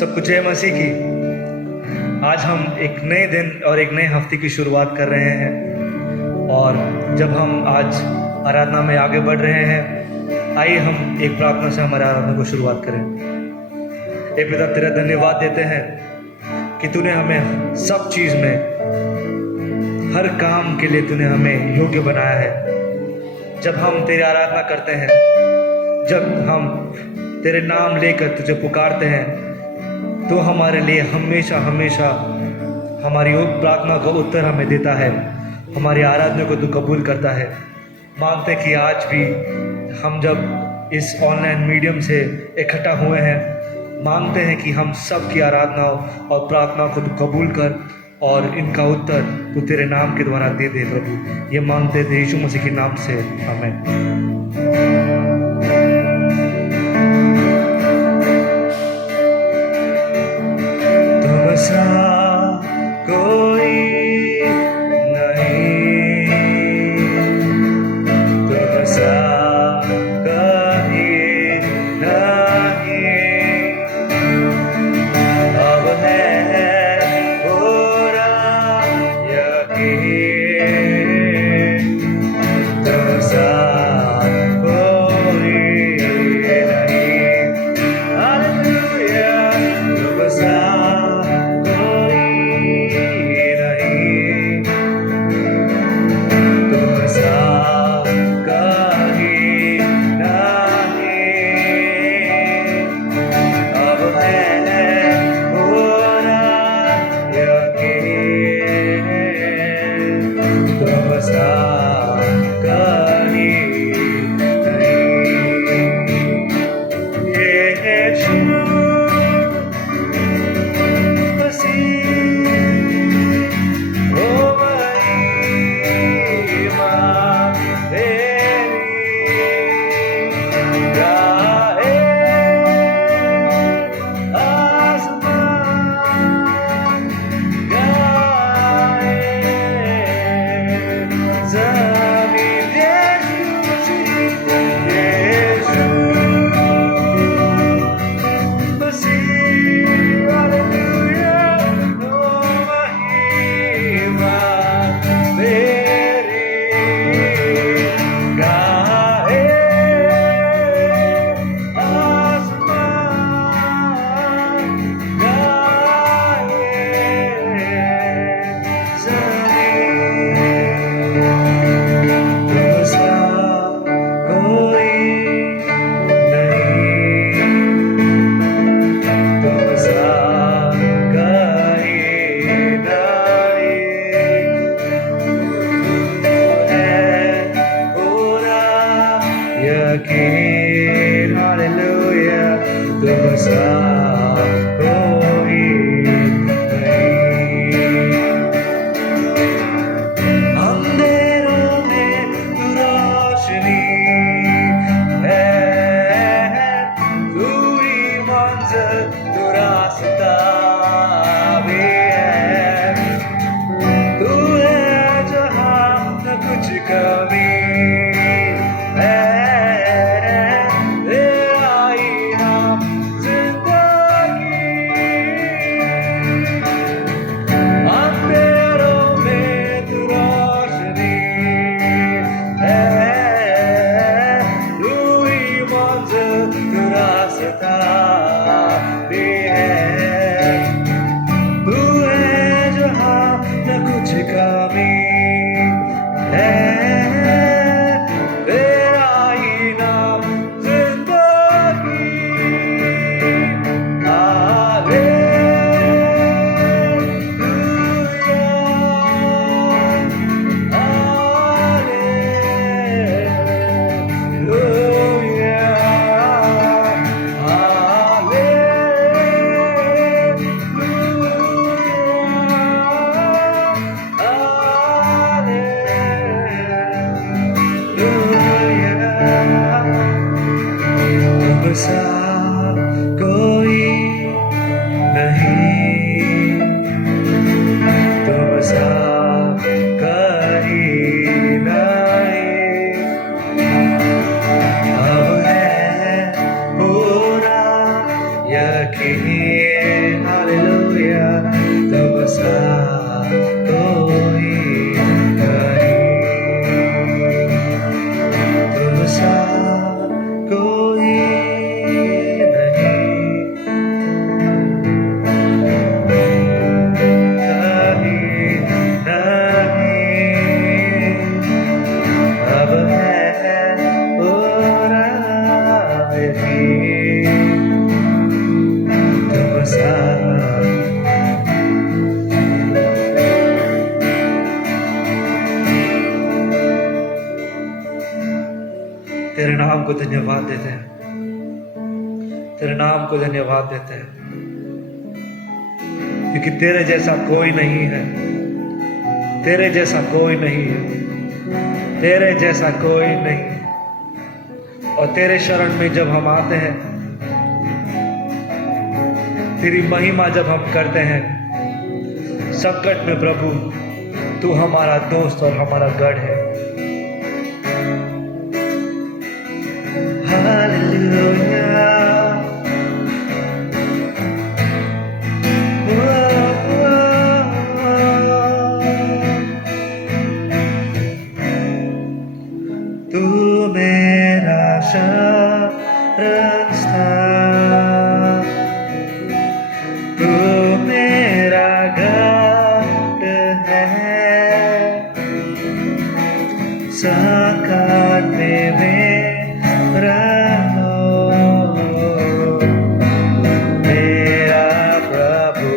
सबको जय मसीह की। आज हम एक नए दिन और एक नए हफ्ते की शुरुआत कर रहे हैं और जब हम आज आराधना में आगे बढ़ रहे हैं, आइए हम एक प्रार्थना से हमारे आराधना को शुरुआत करें। हे पिता, तेरा धन्यवाद देते हैं कि तूने हमें सब चीज़ में, हर काम के लिए तूने हमें योग्य बनाया है। जब हम तेरी आराधना करते हैं, जब हम तेरे नाम लेकर तुझे पुकारते हैं, तो हमारे लिए हमेशा हमेशा हमारी प्रार्थना का उत्तर हमें देता है, हमारी आराधना को तू कबूल करता है। मांगते कि आज भी हम जब इस ऑनलाइन मीडियम से इकट्ठा हुए हैं, मांगते हैं कि हम सब की आराधनाओं और प्रार्थना को तू कबूल कर और इनका उत्तर तू तेरे नाम के द्वारा दे दे प्रभु। ये मांगते थे यीशु मसीह के नाम से, आमीन। कोई नहीं तुमसा कहीं नहीं, अब है पूरा यकीन तुमसा कोई नहीं। हालेलुया, तुमसा रखिए हालेलुया तुम सा कोई नहीं तुम सा कोई अब है पूरा तुम सा तेरे नाम को धन्यवाद देते हैं तेरे नाम को धन्यवाद देते हैं क्योंकि तेरे जैसा कोई नहीं है तेरे जैसा कोई नहीं है तेरे जैसा कोई नहीं और तेरे शरण में जब हम आते हैं तेरी महिमा जब हम करते हैं संकट में प्रभु तू हमारा दोस्त और हमारा गढ़ है हालेलुया तू मेरा शरण स्थान तू मेरा गढ़ है संकट में मेरा हो मेरा प्रभु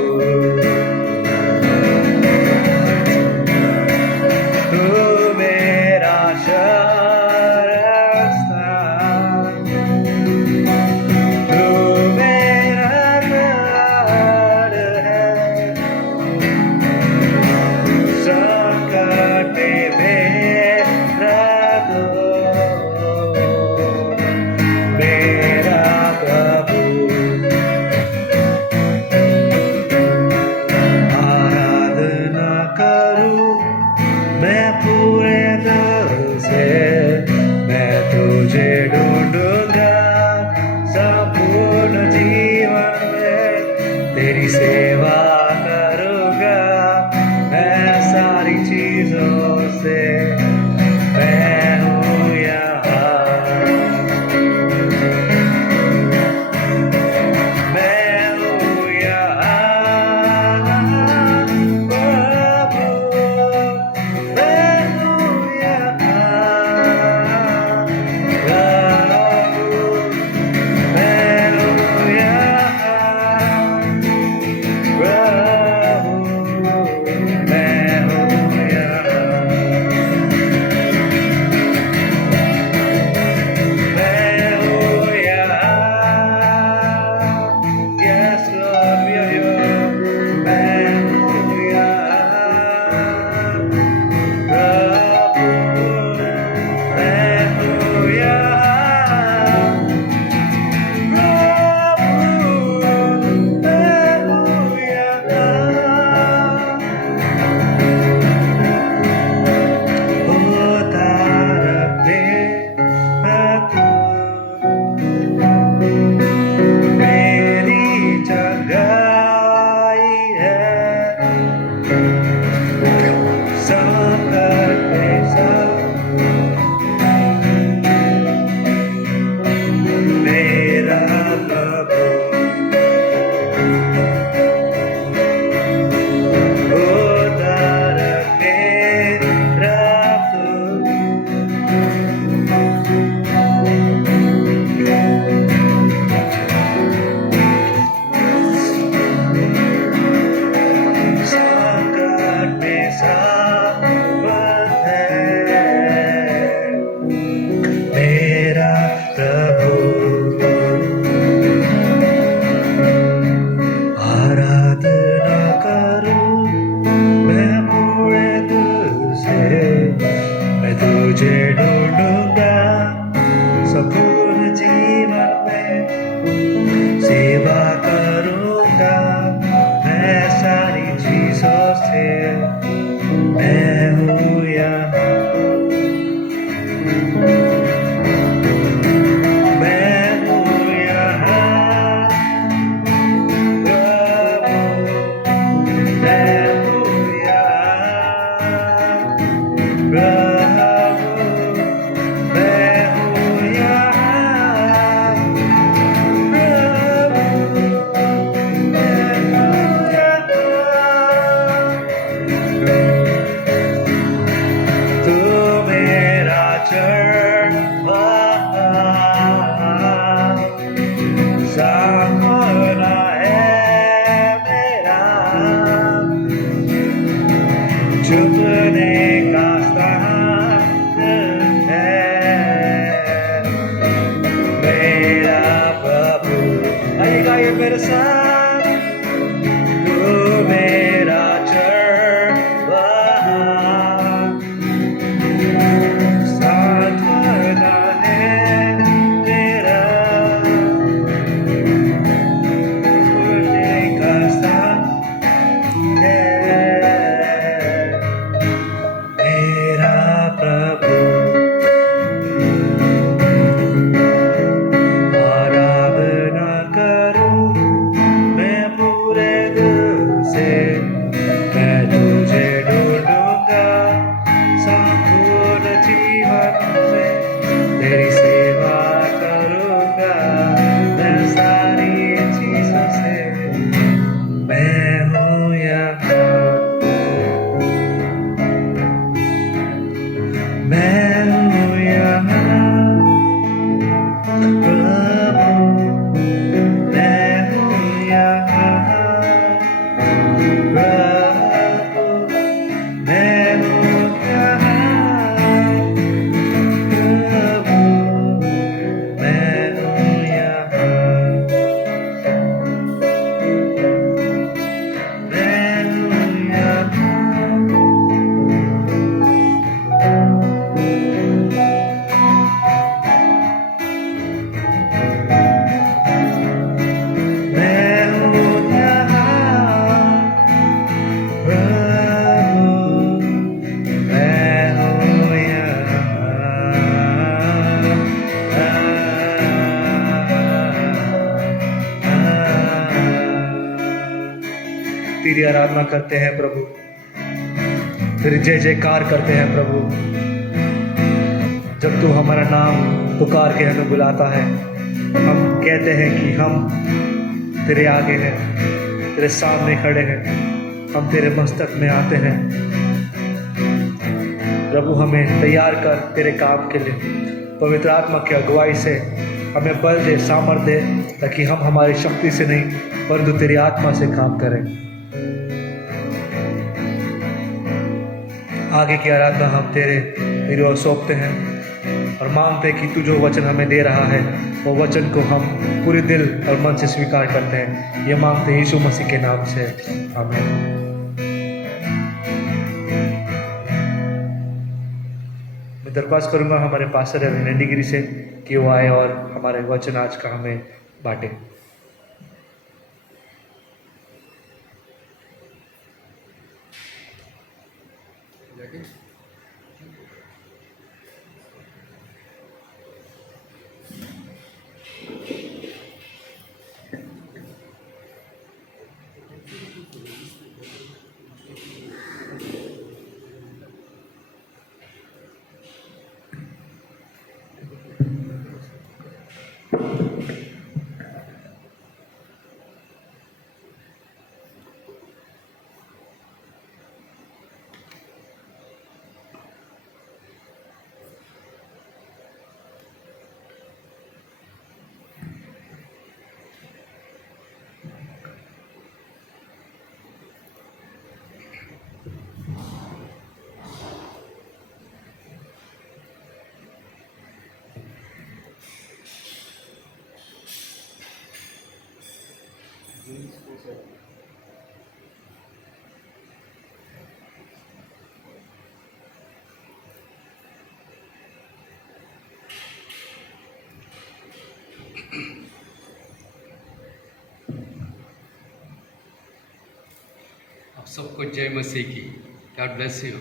तू मेरा शरण स्थान तू मेरा गढ़ है संकट में मेरा हो मेरा प्रभु आराधना करूं मैं पूरे दिल से मैं तुझे ढूंढूंगा संपूर्ण जीवन में तेरी सेवा करूंगा मैं सारी चीजों से मैं हूँ यहाँ मैं हूँ यहाँ प्रभु मैं हूँ यहाँ प्रभु मैं हूँ यहाँ साथ, तू मेरा चरवाहा, साथवाना है तेरा, उड़ने का साथ है मेरा प्रभु। आराधना करूं मैं पूरे दिल से, मैं तुझे ढूंढूंगा संपूर्ण जीवन में, तेरी सेवा करूंगा मैं सारी चीजों से। मैं हूँ यहाँ, मैं हूँ यहाँ प्रभु, मैं हूँ यहाँ प्रभु, मैं हूँ यहाँ प्रभु, मैं हूँ यहाँ, मैं हूँ यहाँ। मैं हूँ यहाँ प्रभु, मैं हूँ यहाँ। तेरी आराधना करते हैं प्रभु, तेरी जय जयकार करते हैं प्रभु। जब तू हमारा नाम पुकार के हमें बुलाता है, हम कहते हैं कि हम तेरे आगे हैं, तेरे सामने खड़े हैं, हम तेरे मस्तक में आते हैं। प्रभु हमें तैयार कर तेरे काम के लिए, पवित्र आत्मा की अगुवाई से हमें बल दे, सामर्थ्य दे, ताकि हम हमारी शक्ति से नहीं परंतु तेरी आत्मा से काम करें। आगे की आराधना हम तेरी ओर सौंपते हैं और मांगते हैं कि तू जो वचन हमें दे रहा है वो वचन को हम पूरे दिल और मन से स्वीकार करते हैं। ये मांगते हैं यीशु मसीह के नाम से, आमीन। मैं दरख्वास्त करूंगा हमारे पास्टर नंदी गिरी से कि वो आए और हमारे वचन आज का हमें बांटे। आप सबको जय मसीह की। God bless you.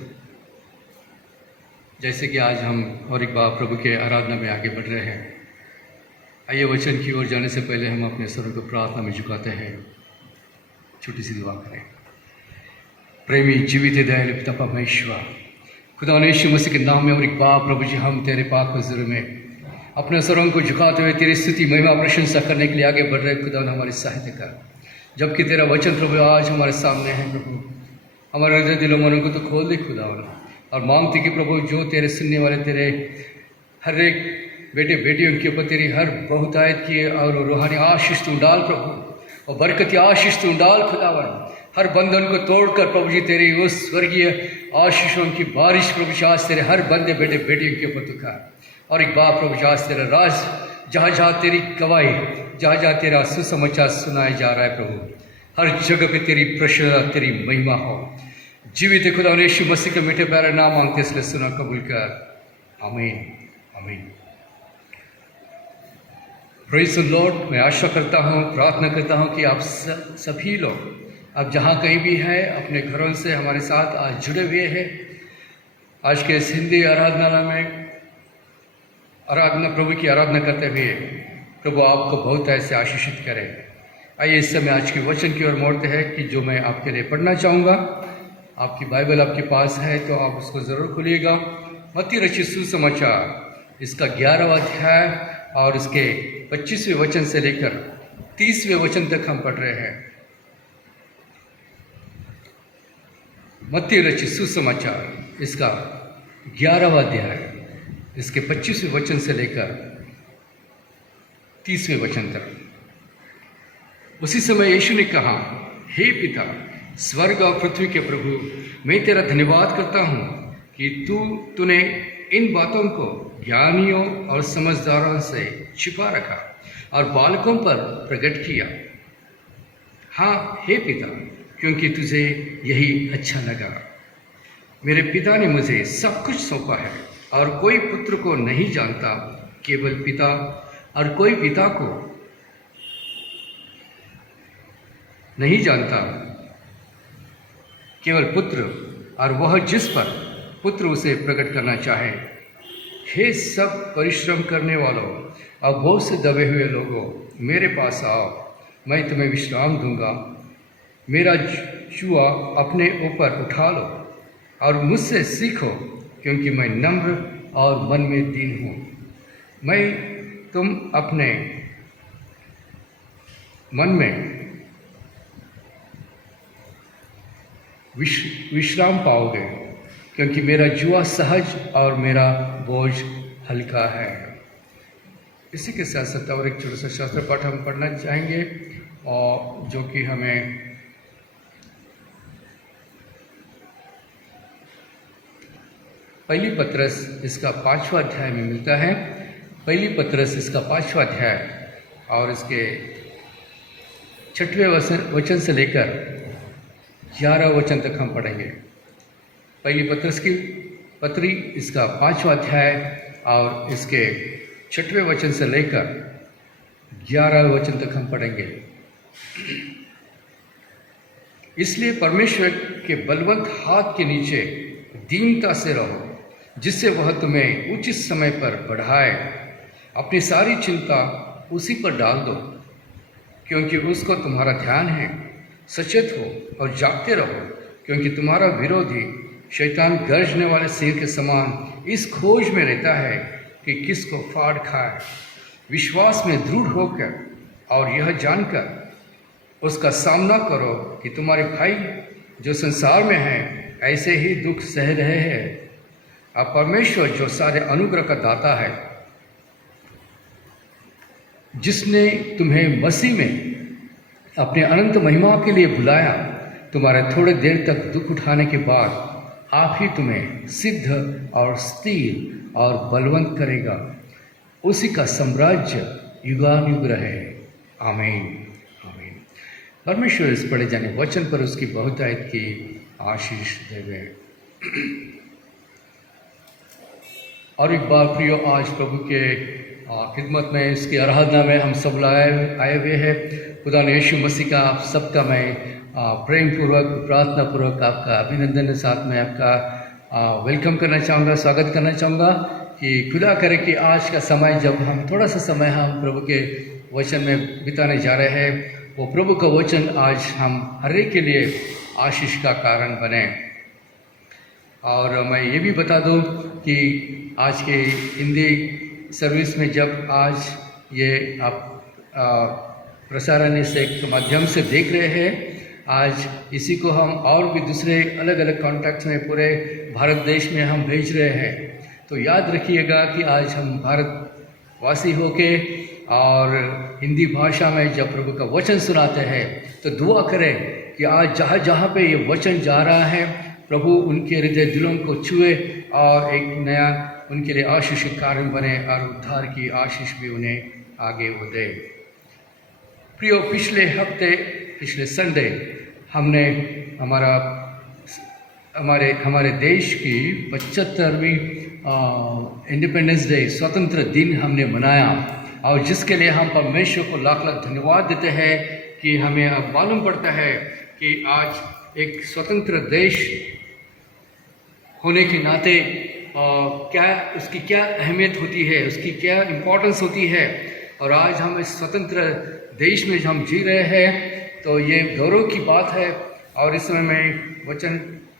जैसे कि आज हम और एक बार प्रभु के आराधना में आगे बढ़ रहे हैं, आइए वचन की ओर जाने से पहले हम अपने सरों को प्रार्थना में झुकाते हैं। छोटी सी दुआ करें। प्रेमी जीवित दयालु पिता परमेश्वर, खुदा यीशु मसीह के नाम में और एक बार प्रभु जी हम तेरे पाक हुज़ूर में अपने सरों को झुकाते हुए तेरी स्तुति महिमा प्रशंसा करने के लिए आगे बढ़ रहे। खुदा हमारी सहायता कर, जबकि तेरा वचन प्रभु आज हमारे सामने है। प्रभु हमारे हृदय दिलों मनों को तो खोल दे खुदा, और मांगते कि प्रभु जो तेरे सुनने वाले तेरे हर एक बेटे बेटियों के ऊपर तेरी हर बहुतायत की और रूहानी आशीष तू डाल प्रभु, और बरकती आशीष तू डाल खुदावन। हर बंधन को तोड़कर प्रभु जी तेरी उस स्वर्गीय आशीषों की बारिश प्रभु जी आज तेरे हर बंदे बेटे बेटियों के ऊपर तू कर। और एक बार प्रभु जी आज तेरा राज जहाँ जहाँ तेरी गवाही, जहाँ जहाँ तेरा सुसमाचार सुनाया जा रहा है प्रभु, हर जगह पे तेरी प्रशंसा, तेरी महिमा हो। जीवित खुदा यीशु मसीह के मीठे प्यारे नाम मांगते इसलिए सुना कबूल कर, आमीन आमीन। Praise the Lord. मैं आशा करता हूँ, प्रार्थना करता हूँ कि आप सभी लोग अब जहाँ कहीं भी हैं अपने घरों से हमारे साथ आज जुड़े हुए हैं। आज के इस हिंदी आराधना में प्रभु की आराधना करते हुए प्रभु आपको बहुत ऐसे आशीषित करे। आइए इस समय आज के वचन की ओर मोड़ते हैं कि जो मैं आपके लिए पढ़ना चाहूँगा। आपकी बाइबल आपके पास है तो आप उसको ज़रूर खोलिएगा। मत्ती रचित सुसमाचार इसका 11वां अध्याय और इसके 25वें वचन से लेकर 30वें वचन तक हम पढ़ रहे हैं। मत्ती रचित सुसमाचार इसका 11वां अध्याय इसके 25वें वचन से लेकर 30वें वचन तक। उसी समय यीशु ने कहा, हे पिता, स्वर्ग और पृथ्वी के प्रभु, मैं तेरा धन्यवाद करता हूँ कि तूने इन बातों को ज्ञानियों और समझदारों से छिपा रखा और बालकों पर प्रकट किया। हाँ हे पिता, क्योंकि तुझे यही अच्छा लगा। मेरे पिता ने मुझे सब कुछ सौंपा है और कोई पुत्र को नहीं जानता, केवल पिता, और कोई पिता को नहीं जानता, केवल पुत्र, और वह जिस पर पुत्र उसे प्रकट करना चाहे। हे सब परिश्रम करने वालों और बोझ से दबे हुए लोगों, मेरे पास आओ, मैं तुम्हें विश्राम दूंगा। मेरा जुआ अपने ऊपर उठा लो और मुझसे सीखो, क्योंकि मैं नम्र और मन में दीन हूँ। तुम अपने मन में विश्राम पाओगे, क्योंकि मेरा जुआ सहज और मेरा बोझ हल्का है। इसी के साथ साथ और एक छोटा सा शास्त्र पाठ हम पढ़ना चाहेंगे, और जो कि हमें पहली पत्रस इसका 5वां अध्याय में मिलता है। पहली पत्रस इसका 5वां अध्याय और इसके 6वें वचन से लेकर 11 वचन तक हम पढ़ेंगे। पहली पत्रस की पत्री इसका 5वां अध्याय और इसके 6वें वचन से लेकर 11 वचन तक हम पढ़ेंगे। इसलिए परमेश्वर के बलवंत हाथ के नीचे दीनता से रहो, जिससे वह तुम्हें उचित समय पर बढ़ाए। अपनी सारी चिंता उसी पर डाल दो, क्योंकि उसको तुम्हारा ध्यान है। सचेत हो और जागते रहो, क्योंकि तुम्हारा विरोधी शैतान गरजने वाले सिंह के समान इस खोज में रहता है कि किसको फाड़ खाए। विश्वास में दृढ़ होकर और यह जानकर उसका सामना करो कि तुम्हारे भाई जो संसार में हैं ऐसे ही दुख सह रहे हैं। अब परमेश्वर जो सारे अनुग्रह का दाता है, जिसने तुम्हें मसीह में अपने अनंत महिमा के लिए बुलाया, तुम्हारे थोड़े देर तक दुख उठाने के बाद आप ही तुम्हें सिद्ध और स्थिर और बलवंत करेगा। उसी का साम्राज्य युगानुयुग रहे। आमीन आमीन। परमेश्वर इस पढ़े जाने वचन पर उसकी बहुतायत की आशीष देवे। और एक बार प्रियो, आज प्रभु के खिदमत में, इसकी आराधना में हम सब आए हुए हैं। खुदा ने यीशु मसीह का आप सबका मैं प्रेम पूर्वक, प्रार्थना पूर्वक आपका अभिनंदन के साथ में आपका वेलकम करना चाहूँगा, स्वागत करना चाहूँगा कि खुदा करे कि आज का समय, जब हम थोड़ा सा समय हम प्रभु के वचन में बिताने जा रहे हैं, वो प्रभु का वचन आज हम हर एक के लिए आशीष का कारण बने। और मैं ये भी बता दूं कि आज के हिंदी सर्विस में जब आज ये आप प्रसारण इस एक माध्यम से देख रहे हैं, आज इसी को हम और भी दूसरे अलग अलग कॉन्टैक्ट्स में पूरे भारत देश में हम भेज रहे हैं। तो याद रखिएगा कि आज हम भारतवासी होके और हिंदी भाषा में जब प्रभु का वचन सुनाते हैं तो दुआ करें कि आज जहाँ जहाँ पे ये वचन जा रहा है, प्रभु उनके हृदय दिलों को छुए और एक नया उनके लिए आशीष का कारण बने और उद्धार की आशीष भी उन्हें आगे बढ़े। प्रियो, पिछले संडे हमने हमारे देश की 75वीं इंडिपेंडेंस डे, स्वतंत्र दिन हमने मनाया, और जिसके लिए हम परमेश्वर को लाख लाख धन्यवाद देते हैं कि हमें अब मालूम पड़ता है कि आज एक स्वतंत्र देश होने के नाते उसकी क्या अहमियत होती है, उसकी क्या इम्पोर्टेंस होती है। और आज हम इस स्वतंत्र देश में हम जी रहे हैं, तो ये गौरव की बात है। और इस समय मैं वचन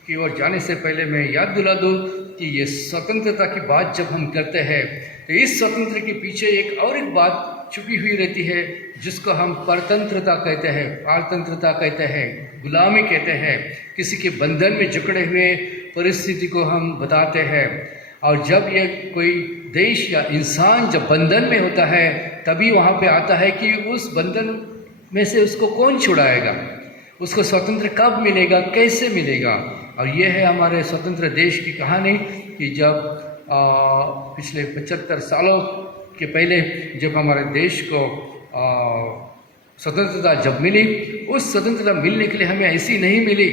की ओर जाने से पहले मैं याद दिला दूँ कि ये स्वतंत्रता की बात जब हम करते हैं, तो इस स्वतंत्र के पीछे एक बात छुपी हुई रहती है, जिसको हम परतंत्रता कहते हैं, पारतंत्रता कहते हैं, गुलामी कहते हैं। किसी के बंधन में जकड़े हुए परिस्थिति को हम बताते हैं। और जब ये कोई देश या इंसान जब बंधन में होता है, तभी वहाँ पे आता है कि उस बंधन में से उसको कौन छुड़ाएगा, उसको स्वतंत्र कब मिलेगा, कैसे मिलेगा। और ये है हमारे स्वतंत्र देश की कहानी कि जब पिछले 75 सालों के पहले जब हमारे देश को स्वतंत्रता जब मिली, उस स्वतंत्रता मिलने के लिए हमें ऐसी नहीं मिली,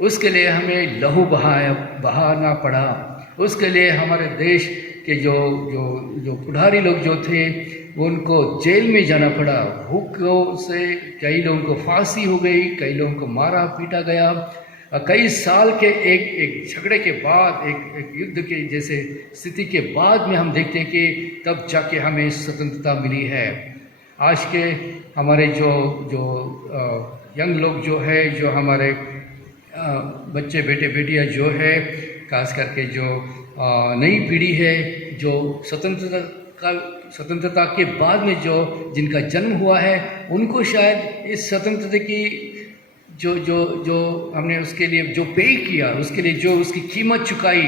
उसके लिए हमें लहू बहाना पड़ा। उसके लिए हमारे देश के जो पुढ़ारी लोग जो थे, उनको जेल में जाना पड़ा। भूखों से कई लोगों को फांसी हो गई, कई लोगों को मारा पीटा गया। कई साल के एक झगड़े के बाद, एक युद्ध के जैसे स्थिति के बाद में हम देखते हैं कि तब जाके हमें स्वतंत्रता मिली है। आज के हमारे जो यंग लोग जो है, जो हमारे बच्चे बेटे बेटियां जो है, खास करके जो नई पीढ़ी है, जो स्वतंत्रता के बाद में जिनका जन्म हुआ है, उनको शायद इस स्वतंत्रता की जो हमने उसके लिए जो पे किया, उसके लिए जो उसकी कीमत चुकाई,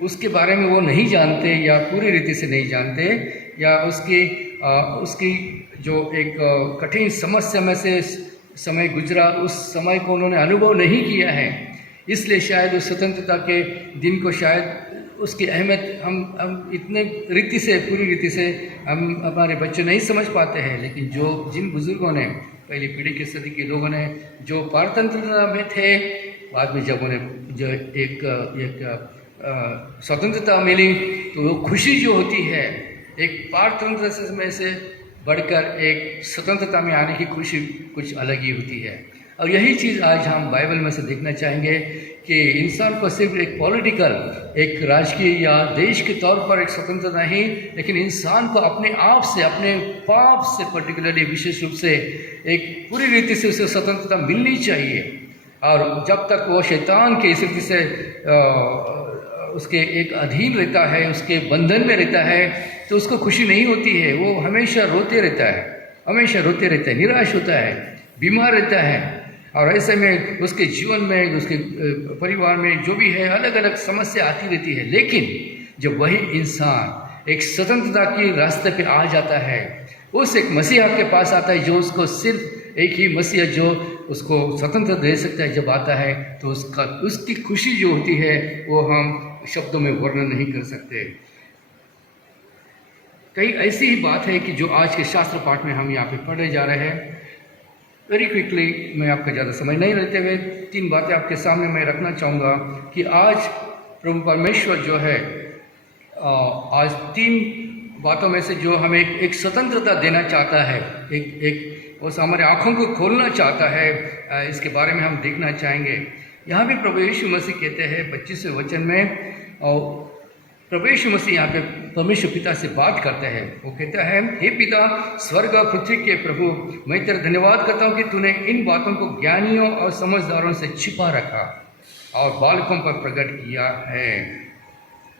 उसके बारे में वो नहीं जानते, या पूरी रीति से नहीं जानते, या उसकी जो एक कठिन समस्या में से समय गुजरा, उस समय को उन्होंने अनुभव नहीं किया है। इसलिए शायद उस स्वतंत्रता के दिन को, शायद उसकी अहमियत हम इतने पूरी रीति से हम हमारे बच्चे नहीं समझ पाते हैं। लेकिन जिन बुजुर्गों ने, पहली पीढ़ी की सदी के लोगों ने जो पारतंत्रता में थे, बाद में जब उन्हें जो एक स्वतंत्रता मिली, तो वो खुशी जो होती है, एक पारतंत्र में से बढ़कर एक स्वतंत्रता में आने की खुशी कुछ अलग ही होती है। और यही चीज़ आज हम बाइबल में से देखना चाहेंगे कि इंसान को सिर्फ एक पॉलिटिकल, एक राजकीय या देश के तौर पर एक स्वतंत्रता नहीं, लेकिन इंसान को अपने आप से, अपने पाप से पर्टिकुलरली, विशेष रूप से एक पूरी रीति से उसे स्वतंत्रता मिलनी चाहिए। और जब तक वो शैतान के इस रीति से उसके एक अधीन रहता है, उसके बंधन में रहता है, तो उसको खुशी नहीं होती है। वो हमेशा रोते रहता है, निराश होता है, बीमार रहता है। और ऐसे में उसके जीवन में, उसके परिवार में जो भी है, अलग अलग समस्या आती रहती है। लेकिन जब वही इंसान एक स्वतंत्रता के रास्ते पे आ जाता है, उस एक मसीहा के पास आता है, जो उसको सिर्फ एक ही मसीहा जो उसको स्वतंत्र दे सकता है, जब आता है, तो उसकी खुशी जो होती है, वो हम शब्दों में वर्णन नहीं कर सकते। कई ऐसी ही बात है कि जो आज के शास्त्र पाठ में हम यहाँ पे पढ़े जा रहे हैं। वेरी क्विकली, मैं आपका ज़्यादा समय नहीं लेते हुए 3 बातें आपके सामने मैं रखना चाहूँगा कि आज प्रभु परमेश्वर जो है, आज 3 बातों में से जो हमें एक स्वतंत्रता देना चाहता है, एक उस हमारे आँखों को खोलना चाहता है, इसके बारे में हम देखना चाहेंगे। यहाँ भी प्रभु यीशु मसीह कहते हैं 25वें वचन में, और प्रभु यीशु मसीह यहाँ पे परमेश्वर पिता से बात करते हैं। वो कहता है, हे पिता, स्वर्ग और पृथ्वी के प्रभु, मैं तेरा धन्यवाद करता हूँ कि तूने इन बातों को ज्ञानियों और समझदारों से छिपा रखा और बालकों पर प्रकट किया है।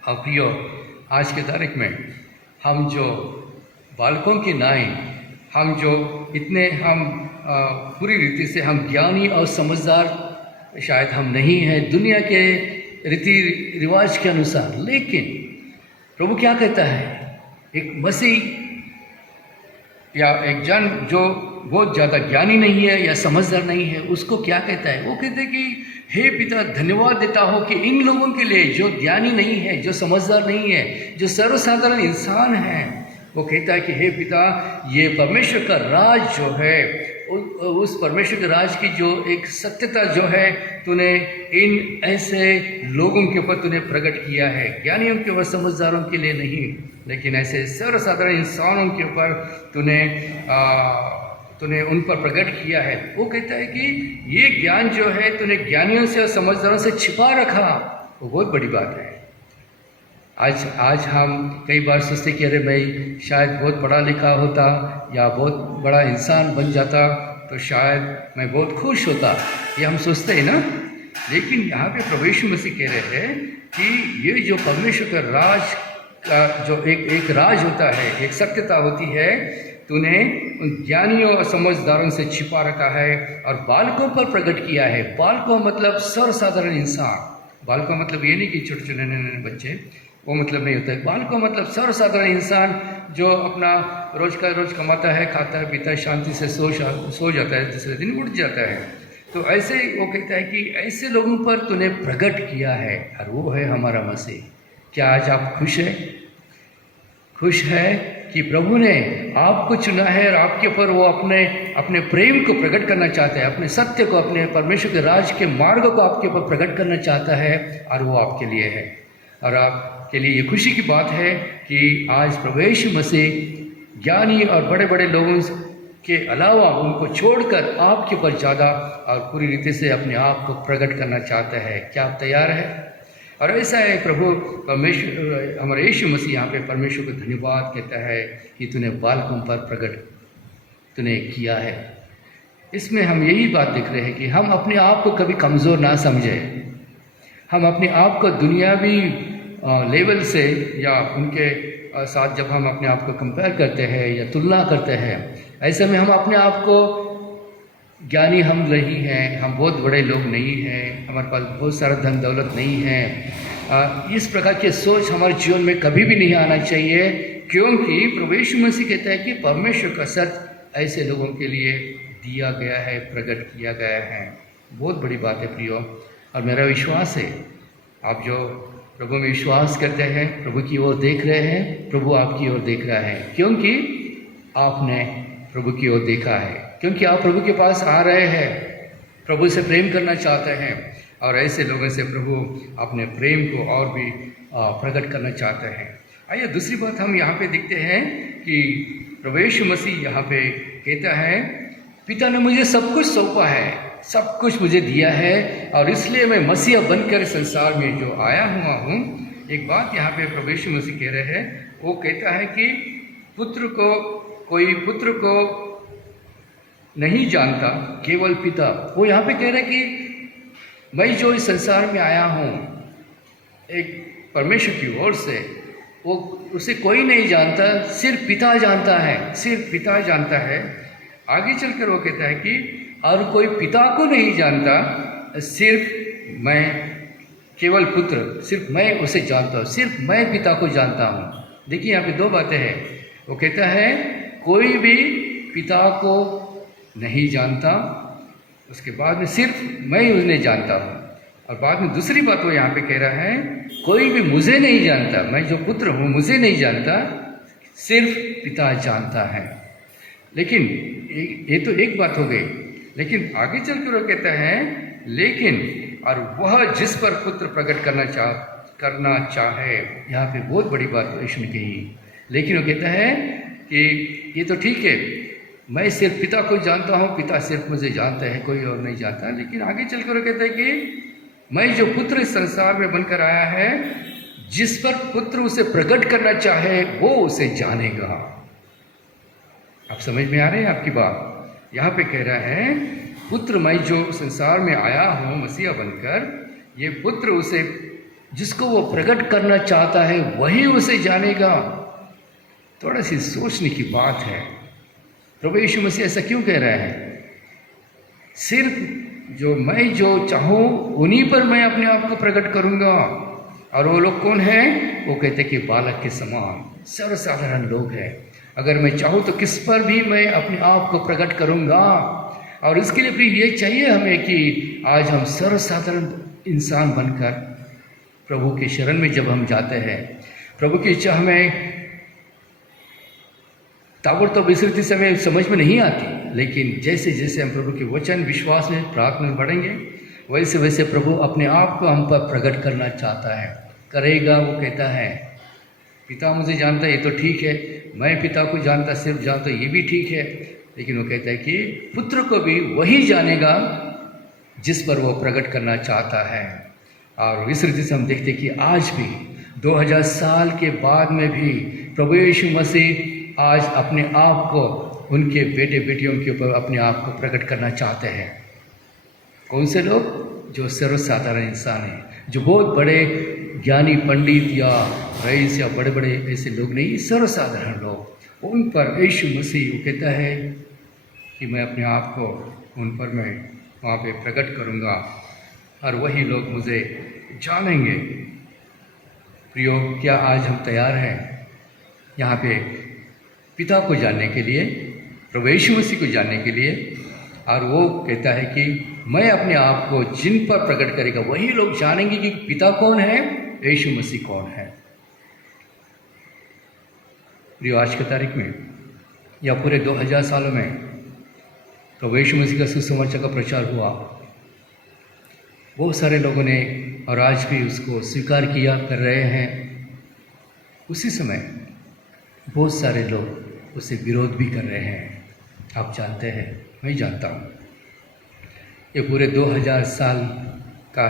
और प्रियो, आज के तारीख में हम जो बालकों की नाई, हम जो इतने पूरी रीति से हम ज्ञानी और समझदार शायद हम नहीं हैं दुनिया के रीति रिवाज के अनुसार। लेकिन प्रभु क्या कहता है, एक मसीह या एक जन जो बहुत ज़्यादा ज्ञानी नहीं है या समझदार नहीं है, उसको क्या कहता है? वो कहते हैं कि हे पिता, धन्यवाद देता हो कि इन लोगों के लिए जो ज्ञानी नहीं है, जो समझदार नहीं है, जो सर्वसाधारण इंसान है, वो कहता है कि हे पिता, ये परमेश्वर का राज जो है, उस परमेश्वर के राज की जो एक सत्यता जो है, तूने इन ऐसे लोगों के ऊपर तूने प्रकट किया है, ज्ञानियों के ऊपर, समझदारों के लिए नहीं, लेकिन ऐसे सर्वसाधारण इंसानों के ऊपर तूने उन पर प्रकट किया है। वो कहता है कि ये ज्ञान जो है तूने ज्ञानियों से और समझदारों से छिपा रखा, वो बहुत बड़ी बात है। आज हम कई बार सोचते कि अरे भाई शायद बहुत पढ़ा लिखा होता या बहुत बड़ा इंसान बन जाता तो शायद मैं बहुत खुश होता, ये हम सोचते हैं ना। लेकिन यहाँ पे प्रभु यीशु मसीह कह रहे हैं कि ये जो परमेश्वर का राज का जो एक राज होता है, एक सत्यता होती है, तूने उन ज्ञानियों और समझदारों से छिपा रखा है और बालकों पर प्रकट किया है। बालकों मतलब सर्वसाधारण इंसान। बालकों मतलब ये नहीं कि छोटे छोटे नन्हे बच्चे, वो मतलब नहीं होता है। बालकों मतलब सर्वसाधारण इंसान जो अपना रोज का रोज कमाता है, खाता है, पीता है, शांति से सो जाता है, दूसरे दिन उठ जाता है। तो ऐसे वो कहता है कि ऐसे लोगों पर तूने प्रकट किया है, और वो है हमारा मसीह। क्या आज आप खुश हैं? खुश है कि प्रभु ने आपको चुना है और आपके ऊपर वो अपने प्रेम को प्रकट करना चाहता है, अपने सत्य को, अपने परमेश्वर के राज के मार्ग को आपके ऊपर प्रकट करना चाहता है, और वो आपके लिए है। और आपके लिए ये खुशी की बात है कि आज प्रभु यीशु मसीह ज्ञानी और बड़े बड़े लोगों के अलावा उनको छोड़कर आपके ऊपर ज़्यादा और पूरी रीति से अपने आप को प्रकट करना चाहता है। क्या आप तैयार हैं? और ऐसा है प्रभु परमेश्वर, हमारे यीशु मसीह यहाँ पे परमेश्वर को धन्यवाद कहता है कि तूने बालकों पर प्रकट तूने किया है। इसमें हम यही बात देख रहे हैं कि हम अपने आप को कभी कमज़ोर ना समझें। हम अपने आप को दुनियावी लेवल से या उनके साथ जब हम अपने आप को कंपेयर करते हैं या तुलना करते हैं, ऐसे में हम अपने आप को ज्ञानी हम नहीं हैं, हम बहुत बड़े लोग नहीं हैं, हमारे पास बहुत सारा धन दौलत नहीं है। इस प्रकार की सोच हमारे जीवन में कभी भी नहीं आना चाहिए, क्योंकि प्रभु यीशु मसीह कहता है कि परमेश्वर का सत्य ऐसे लोगों के लिए दिया गया है, प्रकट किया गया है। बहुत बड़ी बात है प्रियो, और मेरा विश्वास है आप जो प्रभु में विश्वास करते हैं, प्रभु की ओर देख रहे हैं, प्रभु आपकी ओर देख रहा है, क्योंकि आपने प्रभु की ओर देखा है, क्योंकि आप प्रभु के पास आ रहे हैं, प्रभु से प्रेम करना चाहते हैं, और ऐसे लोगों से प्रभु अपने प्रेम को और भी प्रकट करना चाहते हैं। आइए दूसरी बात हम यहाँ पे देखते हैं कि प्रभु यीशु मसीह यहाँ पे कहता है, पिता ने मुझे सब कुछ सौंपा है, सब कुछ मुझे दिया है, और इसलिए मैं मसीहा बनकर संसार में जो आया हुआ हूँ। एक बात यहाँ पे प्रभु यीशु मसीह कह रहे हैं, वो कहता है कि कोई पुत्र को नहीं जानता, केवल पिता। वो यहाँ पे कह रहे हैं कि मैं जो इस संसार में आया हूँ एक परमेश्वर की ओर से, वो उसे कोई नहीं जानता, सिर्फ पिता जानता है, सिर्फ पिता जानता है। आगे चलकर वो कहता है कि और कोई पिता को नहीं जानता, सिर्फ मैं, केवल पुत्र, सिर्फ मैं उसे जानता हूँ, सिर्फ मैं पिता को जानता हूँ। देखिए यहाँ पे दो बातें हैं। वो कहता है कोई भी पिता को नहीं जानता, उसके बाद में सिर्फ मैं उन्हें जानता हूँ, और बाद में दूसरी बात वो यहाँ पे कह रहा है, कोई भी मुझे नहीं जानता, मैं जो पुत्र हूँ मुझे नहीं जानता, सिर्फ पिता जानता है। लेकिन ये तो एक बात हो गई, लेकिन आगे चलकर वो कहता है लेकिन और वह जिस पर पुत्र प्रकट करना चाहे। यहाँ पे बहुत बड़ी बात यीशु ने कही। लेकिन वो कहता है कि ये तो ठीक है, मैं सिर्फ पिता को जानता हूँ, पिता सिर्फ मुझे जानता है, कोई और नहीं जानता। लेकिन आगे चलकर वो कहता है कि मैं जो पुत्र इस संसार में बनकर आया है, जिस पर पुत्र उसे प्रकट करना चाहे वो उसे जानेगा। आप समझ में आ रहे हैं आपकी बात? यहाँ पे कह रहा है पुत्र, मैं जो संसार में आया हूँ मसीहा बनकर, ये पुत्र उसे, जिसको वो प्रकट करना चाहता है वही उसे जानेगा। थोड़ा सी सोचने की बात है। प्रभु यीशु मसीह ऐसा क्यों कह रहा है? सिर्फ मैं जो चाहूँ उन्हीं पर मैं अपने आप को प्रकट करूँगा। और वो लोग कौन हैं? वो कहते कि बालक के समान सर्वसाधारण लोग हैं। अगर मैं चाहूँ तो किस पर भी मैं अपने आप को प्रकट करूँगा। और इसके लिए भी ये चाहिए हमें कि आज हम सर्वसाधारण इंसान बनकर प्रभु के शरण में जब हम जाते हैं, प्रभु की इच्छा हमें ताबड़तोड़ इस रीति से हमें समझ में नहीं आती, लेकिन जैसे जैसे हम प्रभु के वचन विश्वास में प्रार्थना में बढ़ेंगे, वैसे वैसे प्रभु अपने आप को हम पर प्रकट करना चाहता है, करेगा। वो कहता है पिता मुझे जानता है, ये तो ठीक है, मैं पिता को जानता, सिर्फ जानता, ये भी ठीक है, लेकिन वो कहता है कि पुत्र को भी वही जानेगा जिस पर वो प्रकट करना चाहता है। और इस रीति से हम देखते हैं कि आज भी 2000 साल के बाद में भी प्रभु यीशु मसीह आज अपने आप को उनके बेटे बेटियों के ऊपर अपने आप को प्रकट करना चाहते हैं। कौन से लोग? जो सर्वसाधारण इंसान हैं, जो बहुत बड़े ज्ञानी पंडित या रईस या बड़े बड़े ऐसे लोग नहीं, सर्वसाधारण लोग, उन पर यीशु मसीह वो कहता है कि मैं अपने आप को उन पर मैं वहाँ पे प्रकट करूँगा और वही लोग मुझे जानेंगे। प्रियो, क्या आज हम तैयार हैं यहाँ पे पिता को जानने के लिए, प्रभु यीशु मसीह को जानने के लिए? और वो कहता है कि मैं अपने आप को जिन पर प्रकट करेगा वही लोग जानेंगे कि पिता कौन है, यीशु मसीह कौन है। प्रियो, आज की तारीख में या पूरे 2000 सालों में प्रभु यीशु मसीह का सुसमाचार का प्रचार हुआ, बहुत सारे लोगों ने और आज भी उसको स्वीकार किया कर रहे हैं। उसी समय बहुत सारे लोग उससे विरोध भी कर रहे हैं। आप जानते हैं, मैं जानता हूँ, ये पूरे 2000 साल का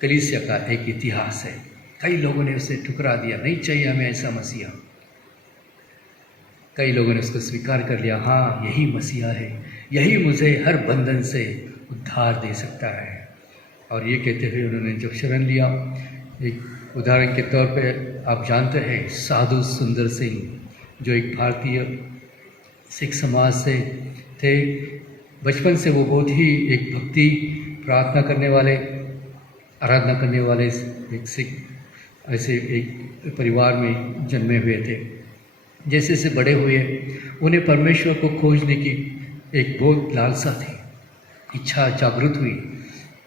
कलीसिया का एक इतिहास है। कई लोगों ने उसे ठुकरा दिया, नहीं चाहिए हमें ऐसा मसीहा। कई लोगों ने उसको स्वीकार कर लिया, हाँ यही मसीहा है, यही मुझे हर बंधन से उद्धार दे सकता है। और ये कहते हुए उन्होंने जब शरण लिया, एक उदाहरण के तौर पे आप जानते हैं साधु सुंदर सिंह, जो एक भारतीय सिख समाज से थे। बचपन से वो बहुत ही एक भक्ति प्रार्थना करने वाले, आराधना करने वाले एक सिख ऐसे एक परिवार में जन्मे हुए थे। जैसे जैसे बड़े हुए उन्हें परमेश्वर को खोजने की एक बहुत लालसा थी, इच्छा जागृत हुई।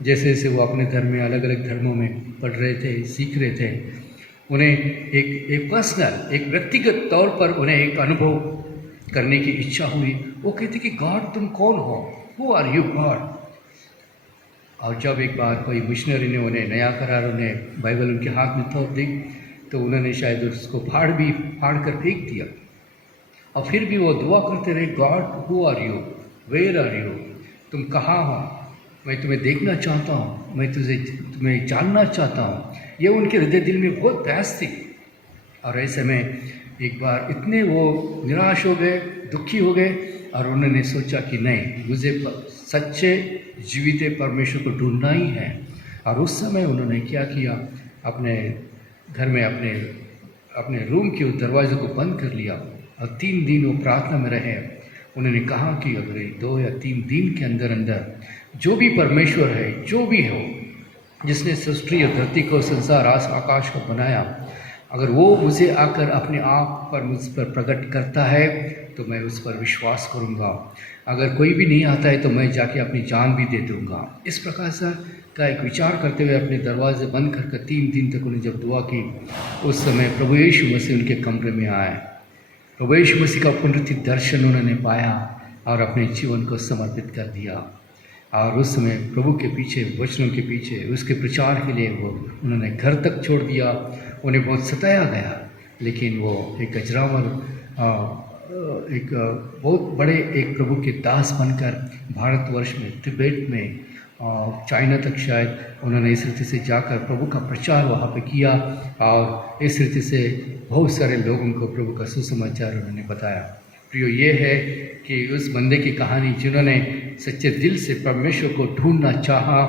जैसे जैसे वो अपने धर्म में अलग अलग धर्मों में पढ़ रहे थे, सीख रहे थे, उन्हें एक पर्सनल, एक व्यक्तिगत तौर पर उन्हें एक अनुभव करने की इच्छा हुई। वो कहते कि गॉड तुम कौन हो, हु आर यू गॉड। और जब एक बार कोई मिशनरी ने उन्हें नया करार उन्हें बाइबल उनके हाथ में थोप दी, तो उन्होंने शायद उसको फाड़ कर फेंक दिया। और फिर भी वो दुआ करते रहे, God who are you, where are you, तुम कहाँ हो, मैं तुम्हें देखना चाहता हूँ, मैं तुम्हें जानना चाहता हूँ। ये उनके हृदय दिल में बहुत प्यास थी। और ऐसे में एक बार इतने वो निराश हो गए, दुखी हो गए, और उन्होंने सोचा कि नहीं, मुझे सच्चे जीवित परमेश्वर को ढूंढना ही है। और उस समय उन्होंने क्या किया, अपने घर में अपने रूम के दरवाजे को बंद कर लिया और 3 दिन वो प्रार्थना में रहे। उन्होंने कहा कि अगर 2 या 3 दिन के अंदर अंदर जो भी परमेश्वर है, जो भी हो, जिसने सृष्टि और धरती को, संसार आकाश को बनाया, अगर वो मुझे आकर अपने आप पर मुझ पर प्रकट करता है तो मैं उस पर विश्वास करूँगा। अगर कोई भी नहीं आता है तो मैं जाके अपनी जान भी दे दूँगा। इस प्रकार से का एक विचार करते हुए अपने दरवाजे बंद कर 3 दिन तक उन्हें जब दुआ की, उस समय प्रभु यीशु मसीह उनके कमरे में आए। प्रभु यीशु मसीह का पुनरुत्थित दर्शन उन्होंने पाया और अपने जीवन को समर्पित कर दिया। और उस समय प्रभु के पीछे, वचनों के पीछे, उसके प्रचार के लिए वो उन्होंने घर तक छोड़ दिया। उन्हें बहुत सताया गया, लेकिन वो एक अजरामर, एक बहुत बड़े एक प्रभु के दास बनकर भारतवर्ष में, तिब्बत में, चाइना तक शायद उन्होंने इस रीति से जाकर प्रभु का प्रचार वहाँ पे किया। और इस रीति से बहुत सारे लोगों को प्रभु का सुसमाचार उन्होंने बताया। प्रियो, ये है कि उस बंदे की कहानी जिन्होंने सच्चे दिल से परमेश्वर को ढूंढना चाहा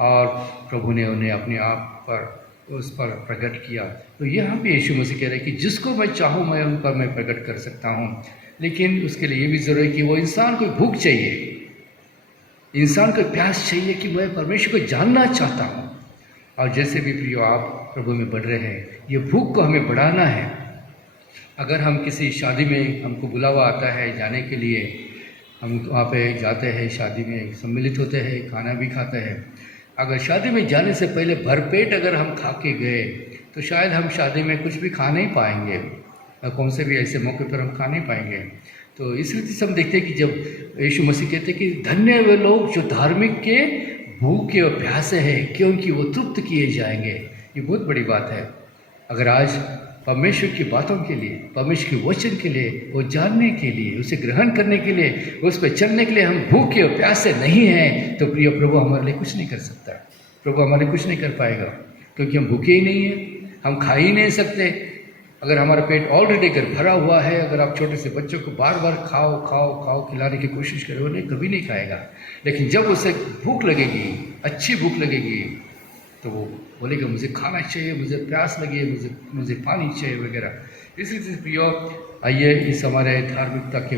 और प्रभु ने उन्हें अपने आप पर उस पर प्रकट किया। तो यहाँ पे यीशु मसीह कह रहे हैं कि जिसको मैं चाहूँ मैं उन पर मैं प्रकट कर सकता हूँ, लेकिन उसके लिए ये भी ज़रूरी है कि वो इंसान को भूख चाहिए, इंसान को प्यास चाहिए कि मैं परमेश्वर को जानना चाहता हूँ। और जैसे भी प्रियो आप प्रभु में बढ़ रहे हैं, ये भूख को हमें बढ़ाना है। अगर हम किसी शादी में हमको बुलावा आता है जाने के लिए, हम वहाँ पे जाते हैं, शादी में सम्मिलित होते हैं, खाना भी खाते हैं। अगर शादी में जाने से पहले भरपेट अगर हम खा के गए तो शायद हम शादी में कुछ भी खा नहीं पाएंगे, कौन से भी ऐसे मौके पर हम खा नहीं पाएंगे। तो इस रीति से हम देखते हैं कि जब यीशु मसीह कहते हैं कि धन्य वे लोग जो धार्मिक के भूखे और प्यासे हैं क्योंकि वो तृप्त किए जाएंगे। ये बहुत बड़ी बात है। अगर आज परमेश्वर की बातों के लिए, परमेश्वर के वचन के लिए, वो जानने के लिए, उसे ग्रहण करने के लिए, उस पर चलने के लिए हम भूखे और प्यासे नहीं हैं, तो प्रिय प्रभु हमारे लिए कुछ नहीं कर सकता। प्रभु हमारे कुछ नहीं कर पाएगा, क्योंकि हम भूखे ही नहीं हैं, हम खा ही नहीं सकते। अगर हमारा पेट ऑलरेडी अगर भरा हुआ है, अगर आप छोटे से बच्चों को बार बार खाओ खाओ खाओ खिलाने की कोशिश करें, उन्हें कभी नहीं खाएगा। लेकिन जब उसे भूख लगेगी, अच्छी भूख लगेगी, तो वो बोलेगा मुझे खाना चाहिए, मुझे प्यास लगी है, मुझे पानी चाहिए वगैरह। इस रीति से प्रियो, आइए इस हमारे धार्मिकता के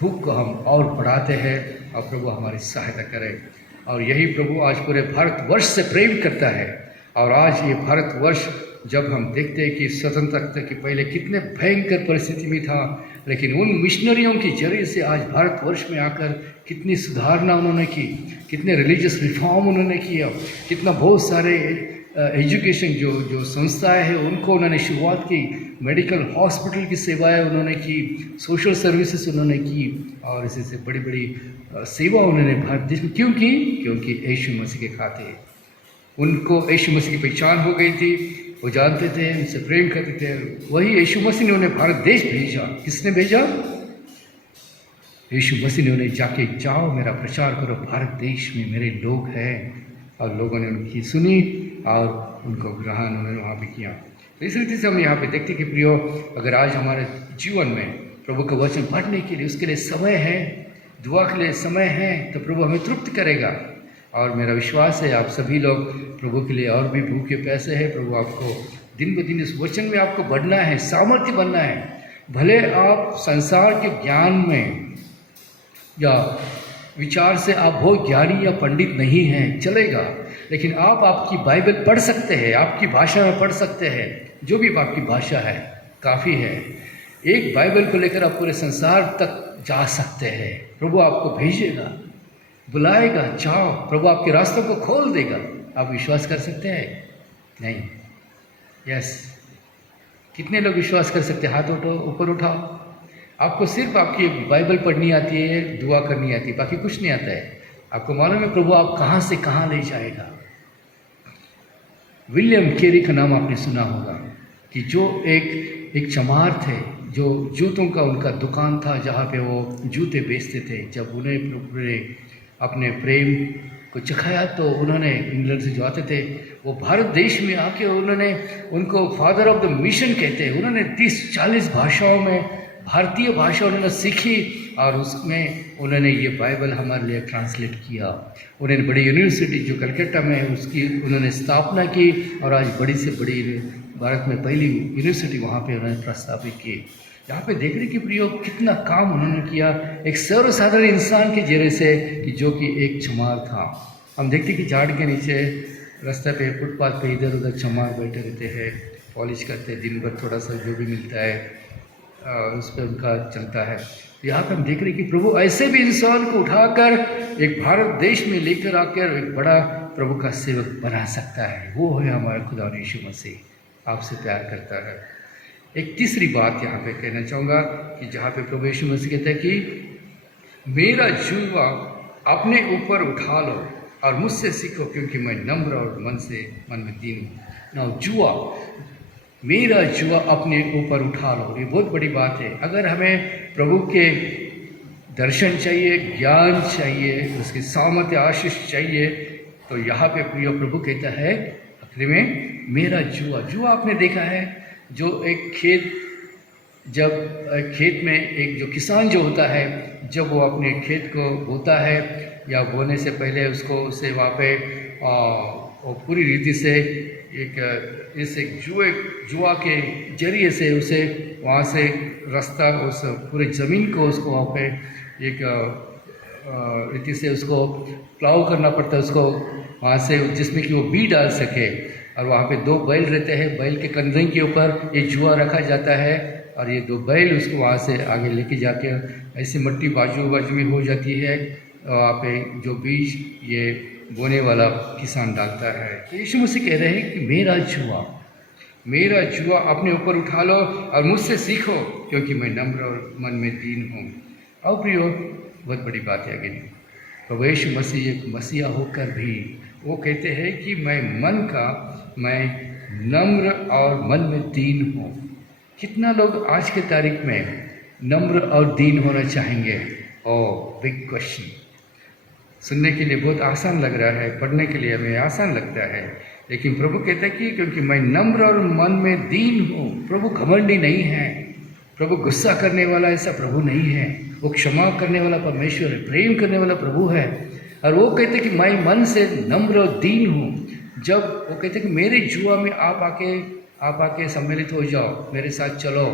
भूख को हम और बढ़ाते हैं और प्रभु हमारी सहायता करे। और यही प्रभु आज पूरे भारतवर्ष से प्रेम करता है। और आज ये भारतवर्ष जब हम देखते हैं कि स्वतंत्रता के पहले कितने भयंकर परिस्थिति में था, लेकिन उन मिशनरियों के जरिए से आज भारतवर्ष में आकर कितनी सुधारना उन्होंने की, कितने रिलीजियस रिफॉर्म उन्होंने किया, कितना बहुत सारे एजुकेशन जो संस्थाएं हैं उनको उन्होंने शुरुआत की, मेडिकल हॉस्पिटल की सेवाएं उन्होंने की, सोशल सर्विसेज उन्होंने की, और इसी से बड़ी बड़ी सेवा उन्होंने भारत देश में क्यों की? क्योंकि यीशु मसीह के खाते उनको यीशु मसीह की पहचान हो गई थी, वो जानते थे, उनसे प्रेम करते थे। वही यीशु मसीह ने उन्हें भारत देश भेजा। किसने भेजा? यीशु मसीह ने उन्हें जाके जाओ मेरा प्रचार करो, भारत देश में मेरे लोग हैं। और लोगों ने उनकी सुनी और उनको ग्रहण उन्होंने वहाँ पे किया। तो इस रीति से हम यहाँ पे देखते हैं कि प्रियो, अगर आज हमारे जीवन में प्रभु का वचन पढ़ने के लिए, उसके लिए समय है, दुआ के लिए समय है, तो प्रभु हमें तृप्त करेगा। और मेरा विश्वास है आप सभी लोग प्रभु के लिए और भी भूखे प्यासे हैं। प्रभु आपको दिन ब दिन इस वचन में आपको बढ़ना है, सामर्थ्य बनना है। भले आप संसार के ज्ञान में या विचार से आप बहुत ज्ञानी या पंडित नहीं हैं, चलेगा, लेकिन आप आपकी बाइबल पढ़ सकते हैं, आपकी भाषा में पढ़ सकते हैं, जो भी आपकी भाषा है काफ़ी है। एक बाइबल को लेकर आप पूरे संसार तक जा सकते हैं। प्रभु आपको भेजेगा, बुलाएगा, जाओ, प्रभु आपके रास्तों को खोल देगा। आप विश्वास कर सकते हैं? नहीं? यस। कितने लोग विश्वास कर सकते हैं? हाथ ऊपर उठाओ। आपको सिर्फ आपकी बाइबल पढ़नी आती है, दुआ करनी आती है, बाकी कुछ नहीं आता है। आपको मालूम है प्रभु आप कहाँ से कहाँ ले जाएगा। विलियम केरी का नाम आपने सुना होगा कि जो एक चमार थे, जो जूतों का उनका दुकान था, जहाँ पे वो जूते बेचते थे। जब उन्हें प्रभु ने अपने प्रेम को चखाया तो उन्होंने, इंग्लैंड से जो आते थे, वो भारत देश में आके उन्होंने, उनको फादर ऑफ द मिशन कहते हैं। उन्होंने 30-40 भाषाओं में भारतीय भाषा उन्होंने सीखी और उसमें उन्होंने ये बाइबल हमारे लिए ट्रांसलेट किया। उन्होंने बड़ी यूनिवर्सिटी जो कलकत्ता में है उसकी उन्होंने स्थापना की और आज बड़ी से बड़ी भारत में पहली यूनिवर्सिटी वहाँ पे उन्होंने प्रस्तावित की। यहाँ पे देख रहे कि प्रियो कितना काम उन्होंने किया एक सर्वसाधारण इंसान के जरिए से, कि जो कि एक चमार था। हम देखते कि झाड़ के नीचे रास्ते पे फुटपाथ पे इधर उधर चमार बैठे रहते हैं, पॉलिश करते हैं, दिन भर थोड़ा सा जो भी मिलता है उस पर उनका चलता है। तो यहाँ पर हम देख रहे कि प्रभु ऐसे भी इंसान को उठाकर एक भारत देश में लेकर आकर एक बड़ा प्रभु का सेवक बना सकता है। वो है हमारा खुदा यीशु मसीह, आपसे प्यार करता है। एक तीसरी बात यहाँ पे कहना चाहूँगा कि जहाँ पे प्रभु यीशु मसीह कहता है कि मेरा जुआ अपने ऊपर उठा लो और मुझसे सीखो क्योंकि मैं नम्र और मन में दीन हूँ। ना जुआ, मेरा जुआ अपने ऊपर उठा लो, ये बहुत बड़ी बात है। अगर हमें प्रभु के दर्शन चाहिए, ज्ञान चाहिए, उसकी सामर्थ्य आशीष चाहिए, तो यहाँ पे प्रिय प्रभु कहता है आखिर में मेरा जुआ आपने देखा है, जो एक खेत में एक जो किसान जो होता है, जब वो अपने खेत को बोता है या बोने से पहले उसे वहाँ पे पूरी रीति से एक जुआ के जरिए से उसे वहाँ से रास्ता, उस पूरे ज़मीन को उसको वहाँ पे एक रीति से उसको प्लाव करना पड़ता है, उसको वहाँ से जिसमें कि वो बीज डाल सके। और वहाँ पे 2 बैल रहते हैं, बैल के कंधे के ऊपर ये जुआ रखा जाता है और ये 2 बैल उसको वहाँ से आगे लेके जाके ऐसी मिट्टी बाजू में हो जाती है। वहाँ पे जो बीज ये बोने वाला किसान डालता है। तो यीशु मसीह कह रहे हैं कि मेरा जुआ अपने ऊपर उठा लो और मुझसे सीखो क्योंकि मैं नम्र और मन में दीन हूँ। और प्रियो, बहुत बड़ी बात है अगेन, प्रभु यीशु मसीह एक मसीहा होकर भी वो कहते हैं कि मैं नम्र और मन में दीन हूँ। कितना लोग आज के तारीख में नम्र और दीन होना चाहेंगे? ओह, बिग क्वेश्चन। सुनने के लिए बहुत आसान लग रहा है, पढ़ने के लिए हमें आसान लगता है, लेकिन प्रभु कहता है कि क्योंकि मैं नम्र और मन में दीन हूँ। प्रभु घमंडी नहीं है, प्रभु गुस्सा करने वाला ऐसा प्रभु नहीं है, वो क्षमा करने वाला परमेश्वर है, प्रेम करने वाला प्रभु है। और वो कहते कि मैं मन से नम्र और दीन हूँ। जब वो कहते कि मेरे जुआ में आप आके सम्मिलित हो जाओ, मेरे साथ चलो,